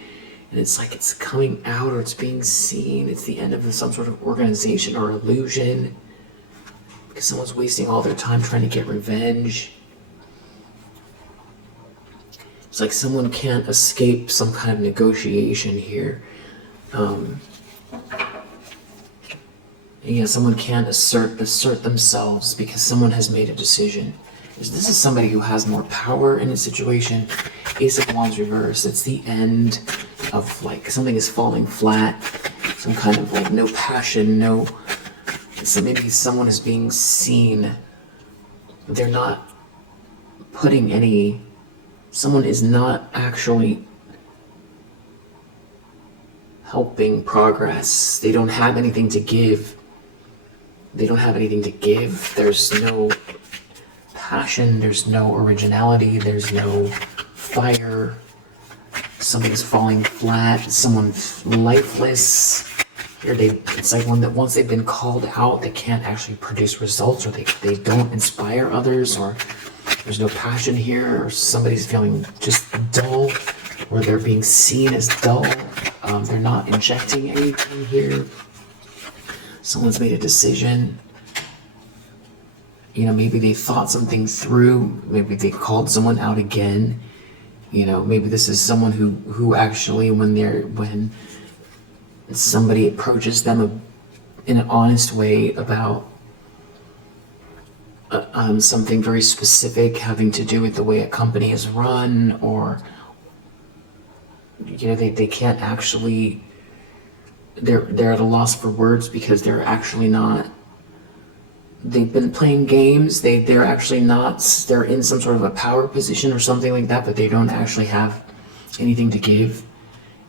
And it's like it's coming out, or it's being seen. It's the end of some sort of organization or illusion, because someone's wasting all their time trying to get revenge. It's like someone can't escape some kind of negotiation here. Someone can't assert themselves because someone has made a decision. This is somebody who has more power in a situation. Ace of Wands reverse. It's the end of like something is falling flat. Some kind of like no passion, so maybe someone is being seen. They're not putting any. Someone is not actually helping progress. They don't have anything to give. There's no passion, there's no originality, there's no fire. Something's falling flat, someone's lifeless. It's like once they've been called out, they can't actually produce results, or they don't inspire others, or there's no passion here, or somebody's feeling just dull, or they're being seen as dull. They're not injecting anything here. Someone's made a decision. Maybe they thought something through. Maybe they called someone out again. Maybe this is someone who actually, when somebody approaches them in an honest way about something very specific having to do with the way a company is run, or they can't actually. They're at a loss for words because they're actually not. They've been playing games. They're actually not. They're in some sort of a power position or something like that, but they don't actually have anything to give.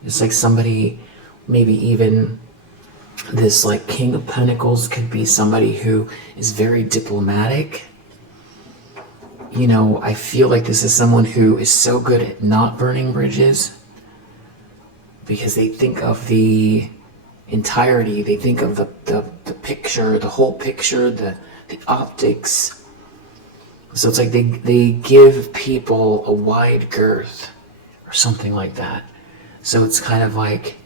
It's like somebody, maybe even this like King of Pentacles could be somebody who is very diplomatic. I feel like this is someone who is so good at not burning bridges because they think of the entirety. They think of the picture, the whole picture, the optics. So it's like they give people a wide girth or something like that. So it's kind of like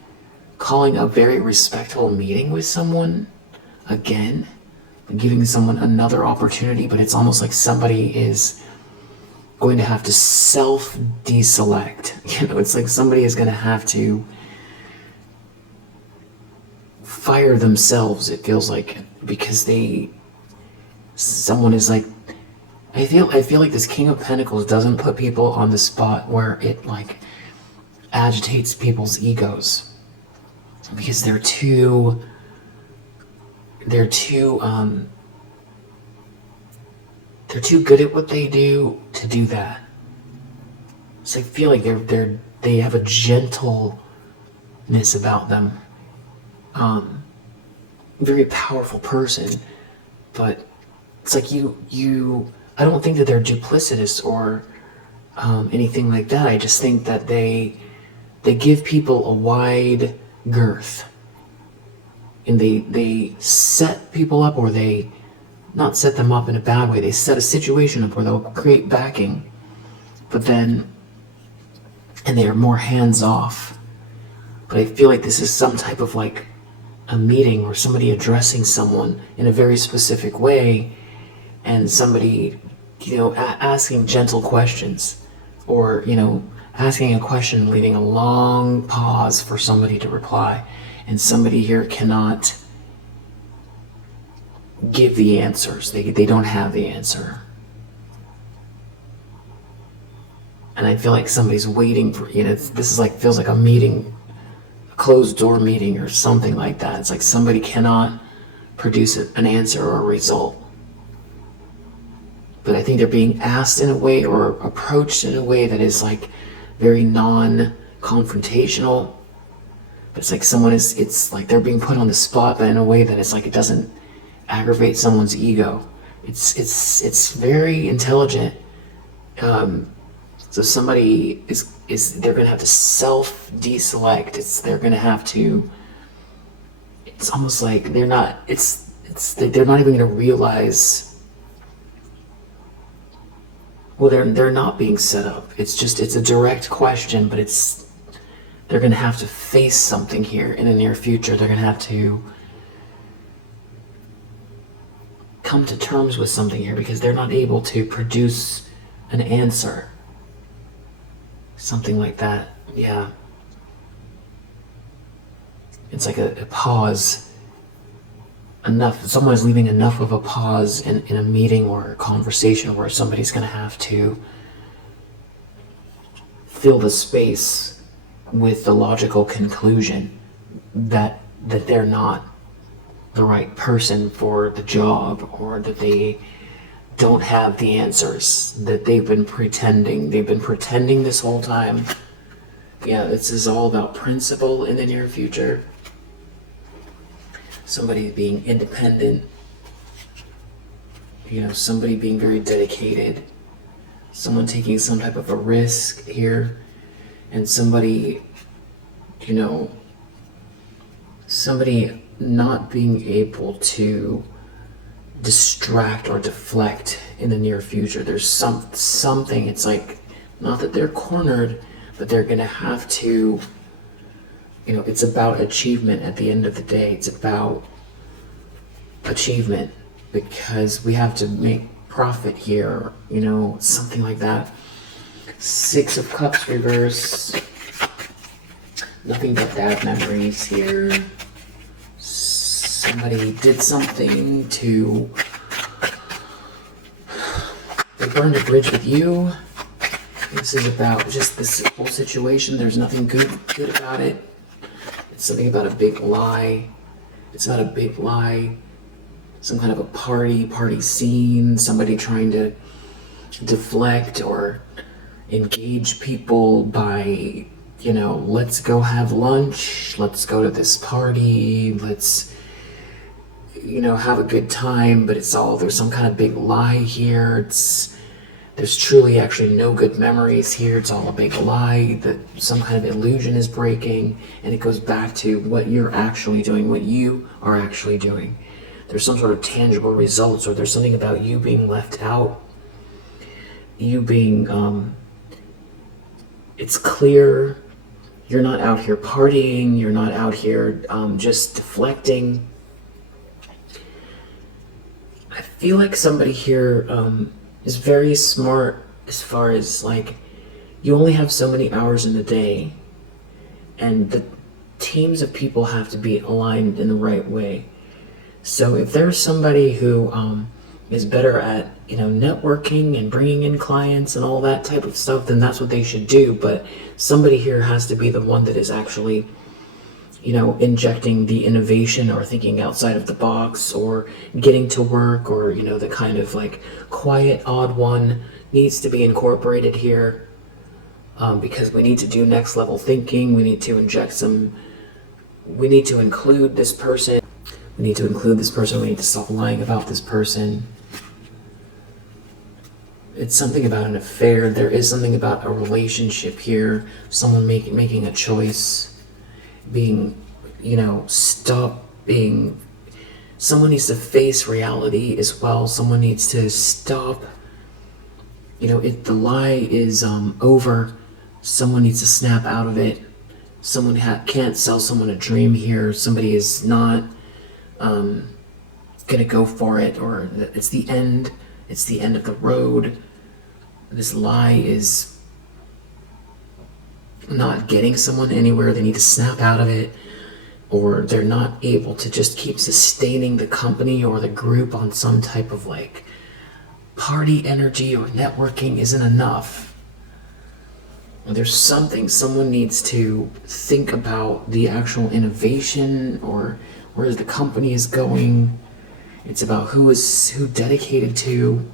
calling a very respectful meeting with someone again, giving someone another opportunity, but it's almost like somebody is going to have to self-deselect. It's like somebody is going to have to fire themselves, it feels like, because someone is like, I feel like this King of Pentacles doesn't put people on the spot where it like agitates people's egos, because they're too good at what they do to do that. So I feel like they have a gentleness about them. Very powerful person, but it's like I don't think that they're duplicitous or anything like that. I just think that they give people a wide girth, and they set people up, or they not set them up in a bad way. They set a situation up where they'll create backing, and they are more hands off. But I feel like this is some type of like a meeting or somebody addressing someone in a very specific way, and somebody, asking gentle questions, or, asking a question, leaving a long pause for somebody to reply. And somebody here cannot give the answers. They don't have the answer. And I feel like somebody's waiting for, this is like, feels like a meeting, a closed door meeting or something like that. It's like somebody cannot produce an answer or a result. But I think they're being asked in a way or approached in a way that is like very non-confrontational. But it's like it's like they're being put on the spot, but in a way that it's like it doesn't aggravate someone's ego. It's very intelligent. So somebody is they're gonna have to self-deselect. They're gonna have to. It's almost like they're not. They're not even gonna realize. Well, they're not being set up. It's a direct question, but they're gonna have to face something here in the near future. They're gonna have to come to terms with something here because they're not able to produce an answer. Something like that, yeah. It's like a pause. Someone's leaving enough of a pause in a meeting or a conversation where somebody's going to have to fill the space with the logical conclusion that they're not the right person for the job, or that they don't have the answers, that they've been pretending this whole time. Yeah, this is all about principle in the near future. Somebody being independent, somebody being very dedicated, someone taking some type of a risk here, and somebody not being able to distract or deflect in the near future. There's something, it's like, not that they're cornered, but they're gonna have to, it's about achievement at the end of the day. It's about achievement because we have to make profit here, something like that. 6 of Cups reverse. Nothing but bad memories here. Somebody did something they burned a bridge with you. This is about just this whole situation. There's nothing good about it. It's something about a big lie. It's not a big lie. Some kind of a party scene. Somebody trying to deflect or engage people by, let's go have lunch. Let's go to this party. Let's, have a good time. But there's some kind of big lie here. There's truly actually no good memories here. It's all a big lie, that some kind of illusion is breaking, and it goes back to what you're actually doing, what you are actually doing. There's some sort of tangible results, or there's something about you being left out. You being, it's clear you're not out here partying, you're not out here just deflecting. I feel like somebody here is very smart as far as like, you only have so many hours in the day, and the teams of people have to be aligned in the right way. So if there's somebody who is better at, networking and bringing in clients and all that type of stuff, then that's what they should do. But somebody here has to be the one that is actually, injecting the innovation or thinking outside of the box or getting to work, or, the kind of like quiet, odd one needs to be incorporated here because we need to do next level thinking. We need to include this person. We need to stop lying about this person. It's something about an affair. There is something about a relationship here. Someone making a choice. Being, someone needs to face reality as well. Someone needs to stop, if the lie is over, someone needs to snap out of it. Someone can't sell someone a dream here. Somebody is not gonna go for it, or it's the end of the road. This lie is not getting someone anywhere. They need to snap out of it, or they're not able to just keep sustaining the company or the group on some type of like party energy, or networking isn't enough. There's something someone needs to think about, the actual innovation or where the company is going. It's about who dedicated to,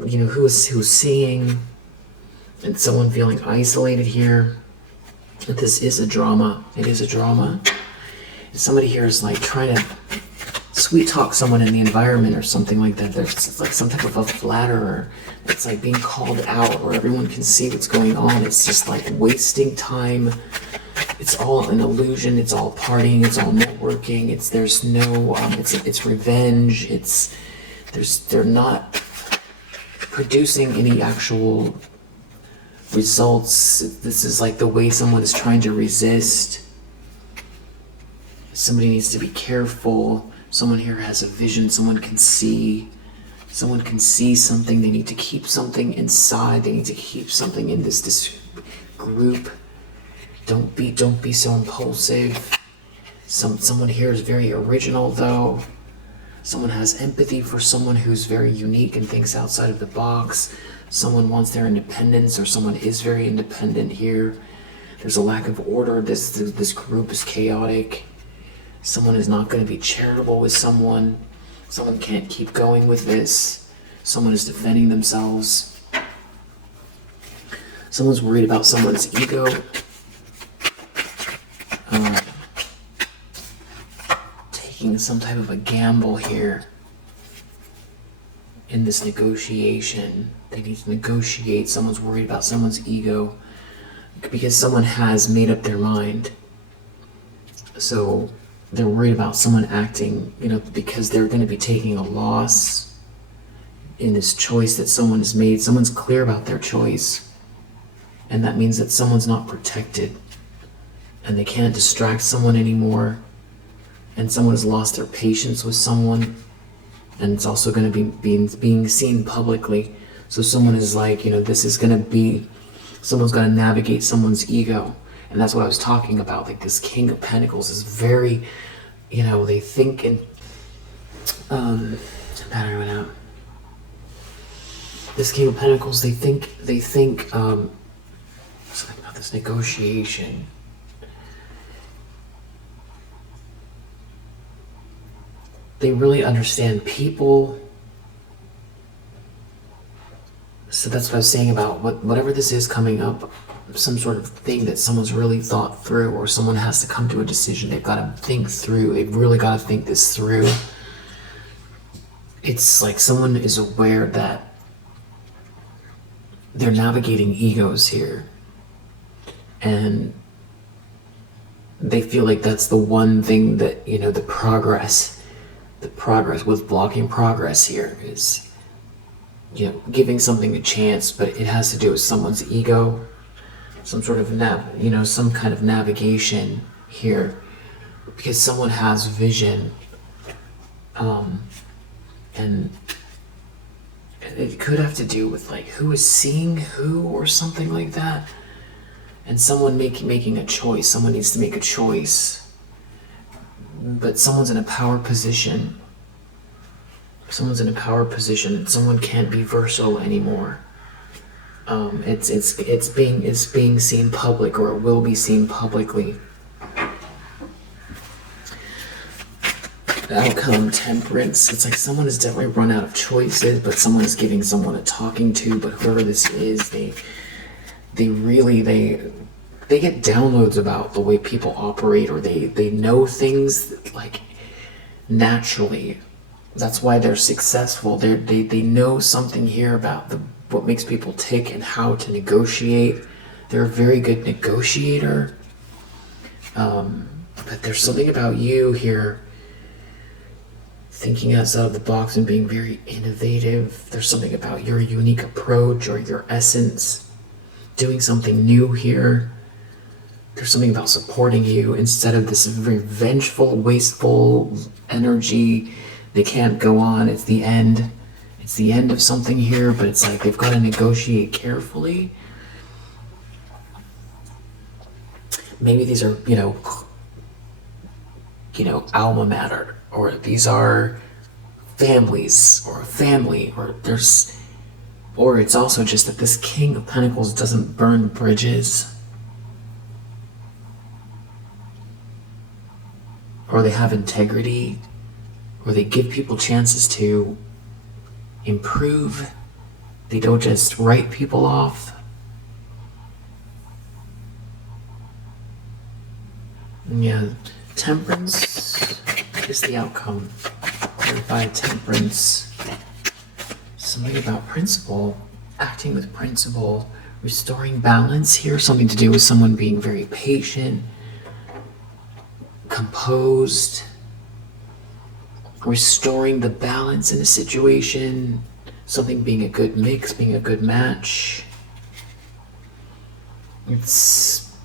who's seeing, and someone feeling isolated here. This is a drama. It is a drama. Somebody here is like trying to sweet talk someone in the environment or something like that. There's like some type of a flatterer. It's like being called out where everyone can see what's going on. It's just like wasting time. It's all an illusion. It's all partying. It's all networking. It's revenge. They're not producing any actual results. This is like the way someone is trying to resist. Somebody needs to be careful. Someone here has a vision. Someone can see something. They need to keep something inside. They need to keep something in this group. Don't be so impulsive. Someone here is very original though. Someone has empathy for someone who's very unique and thinks outside of the box. Someone wants their independence, or someone is very independent here. There's a lack of order. This group is chaotic. Someone is not going to be charitable with someone. Someone can't keep going with this. Someone is defending themselves. Someone's worried about someone's ego. Taking some type of a gamble here in this negotiation. They need to negotiate. Someone's worried about someone's ego because someone has made up their mind. So they're worried about someone acting, because they're going to be taking a loss in this choice that someone has made. Someone's clear about their choice, and that means that someone's not protected, and they can't distract someone anymore, and someone has lost their patience with someone, and it's also going to be being seen publicly. So someone is like, this is going to be, someone's got to navigate someone's ego. And that's what I was talking about. Like this King of Pentacles is very, they think in, battery went out. This King of Pentacles, they think, something about this negotiation. They really understand people. So that's what I was saying about whatever this is coming up, some sort of thing that someone's really thought through, or someone has to come to a decision. They've got to think through. They've really got to think this through. It's like someone is aware that they're navigating egos here, and they feel like that's the one thing that, the progress with blocking progress here is, giving something a chance, but it has to do with someone's ego, some sort of some kind of navigation here, because someone has vision, and it could have to do with like who is seeing who or something like that, and someone making a choice. Someone needs to make a choice, but someone's in a power position. Someone's in a power position, and someone can't be versatile anymore. It's being seen public, or it will be seen publicly. The outcome, Temperance. It's like someone has definitely run out of choices, but someone is giving someone a talking to. But whoever this is, they get downloads about the way people operate, or they know things like naturally. That's why they're successful. They know something here about what makes people tick and how to negotiate. They're a very good negotiator. But there's something about you here thinking outside of the box and being very innovative. There's something about your unique approach or your essence, doing something new here. There's something about supporting you instead of this very vengeful, wasteful energy. They can't go on. It's the end. It's the end of something here, but it's like they've got to negotiate carefully. maybe these are, alma mater, or these are families, or a family, or it's also just that this King of Pentacles doesn't burn bridges, or they have integrity, or they give people chances to improve. They don't just write people off. Yeah, Temperance is the outcome. Clarify Temperance. Something about principle, acting with principle, restoring balance here, something to do with someone being very patient, composed, restoring the balance in a situation, something being a good mix, being a good match. It's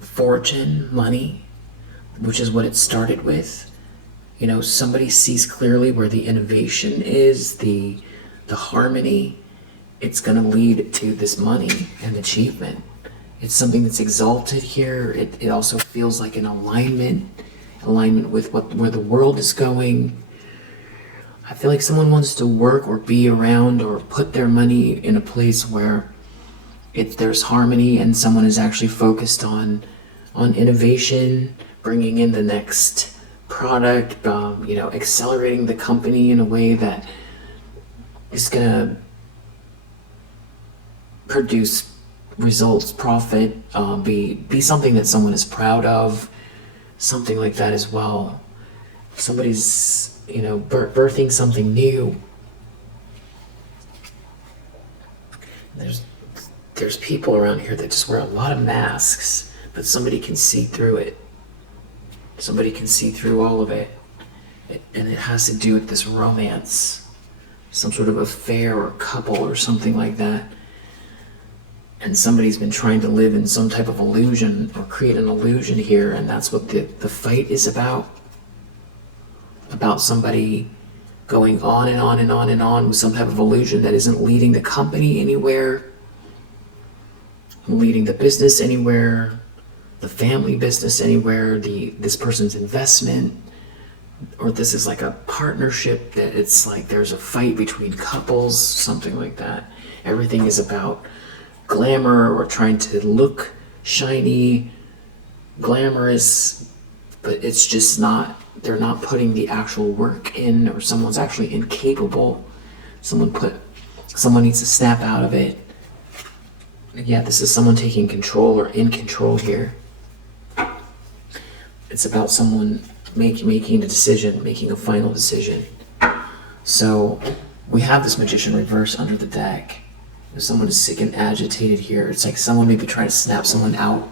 fortune, money, which is what it started with. Somebody sees clearly where the innovation is, the harmony. It's going to lead to this money and achievement. It's something that's exalted here. It also feels like an alignment with where the world is going. I feel like someone wants to work or be around or put their money in a place where there's harmony, and someone is actually focused on innovation, bringing in the next product, accelerating the company in a way that is going to produce results, profit, be something that someone is proud of, something like that as well. Somebody's, birthing something new. There's people around here that just wear a lot of masks, but somebody can see through it. Somebody can see through all of it. And it has to do with this romance, some sort of affair or couple or something like that. And somebody's been trying to live in some type of illusion or create an illusion here, and that's what the fight is about. About somebody going on and on and on and on with some type of illusion that isn't leading the company anywhere, leading the business anywhere, the family business anywhere, this person's investment, or this is like a partnership that it's like there's a fight between couples, something like that. Everything is about glamour or trying to look shiny, glamorous, but it's just not. They're not putting the actual work in, or someone's actually incapable. Someone needs to snap out of it. Yeah, this is someone taking control or in control here. It's about someone making a decision, making a final decision. So we have this Magician reverse under the deck. If someone is sick and agitated here, it's like someone maybe trying to snap someone out.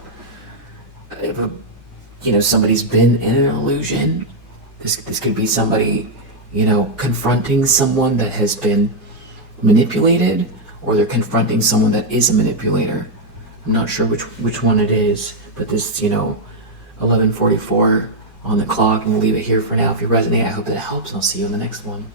If somebody's been in an illusion. This could be somebody, confronting someone that has been manipulated, or they're confronting someone that is a manipulator. I'm not sure which one it is, but this, 11:44 on the clock, and we'll leave it here for now. If you resonate, I hope that it helps, and I'll see you in the next one.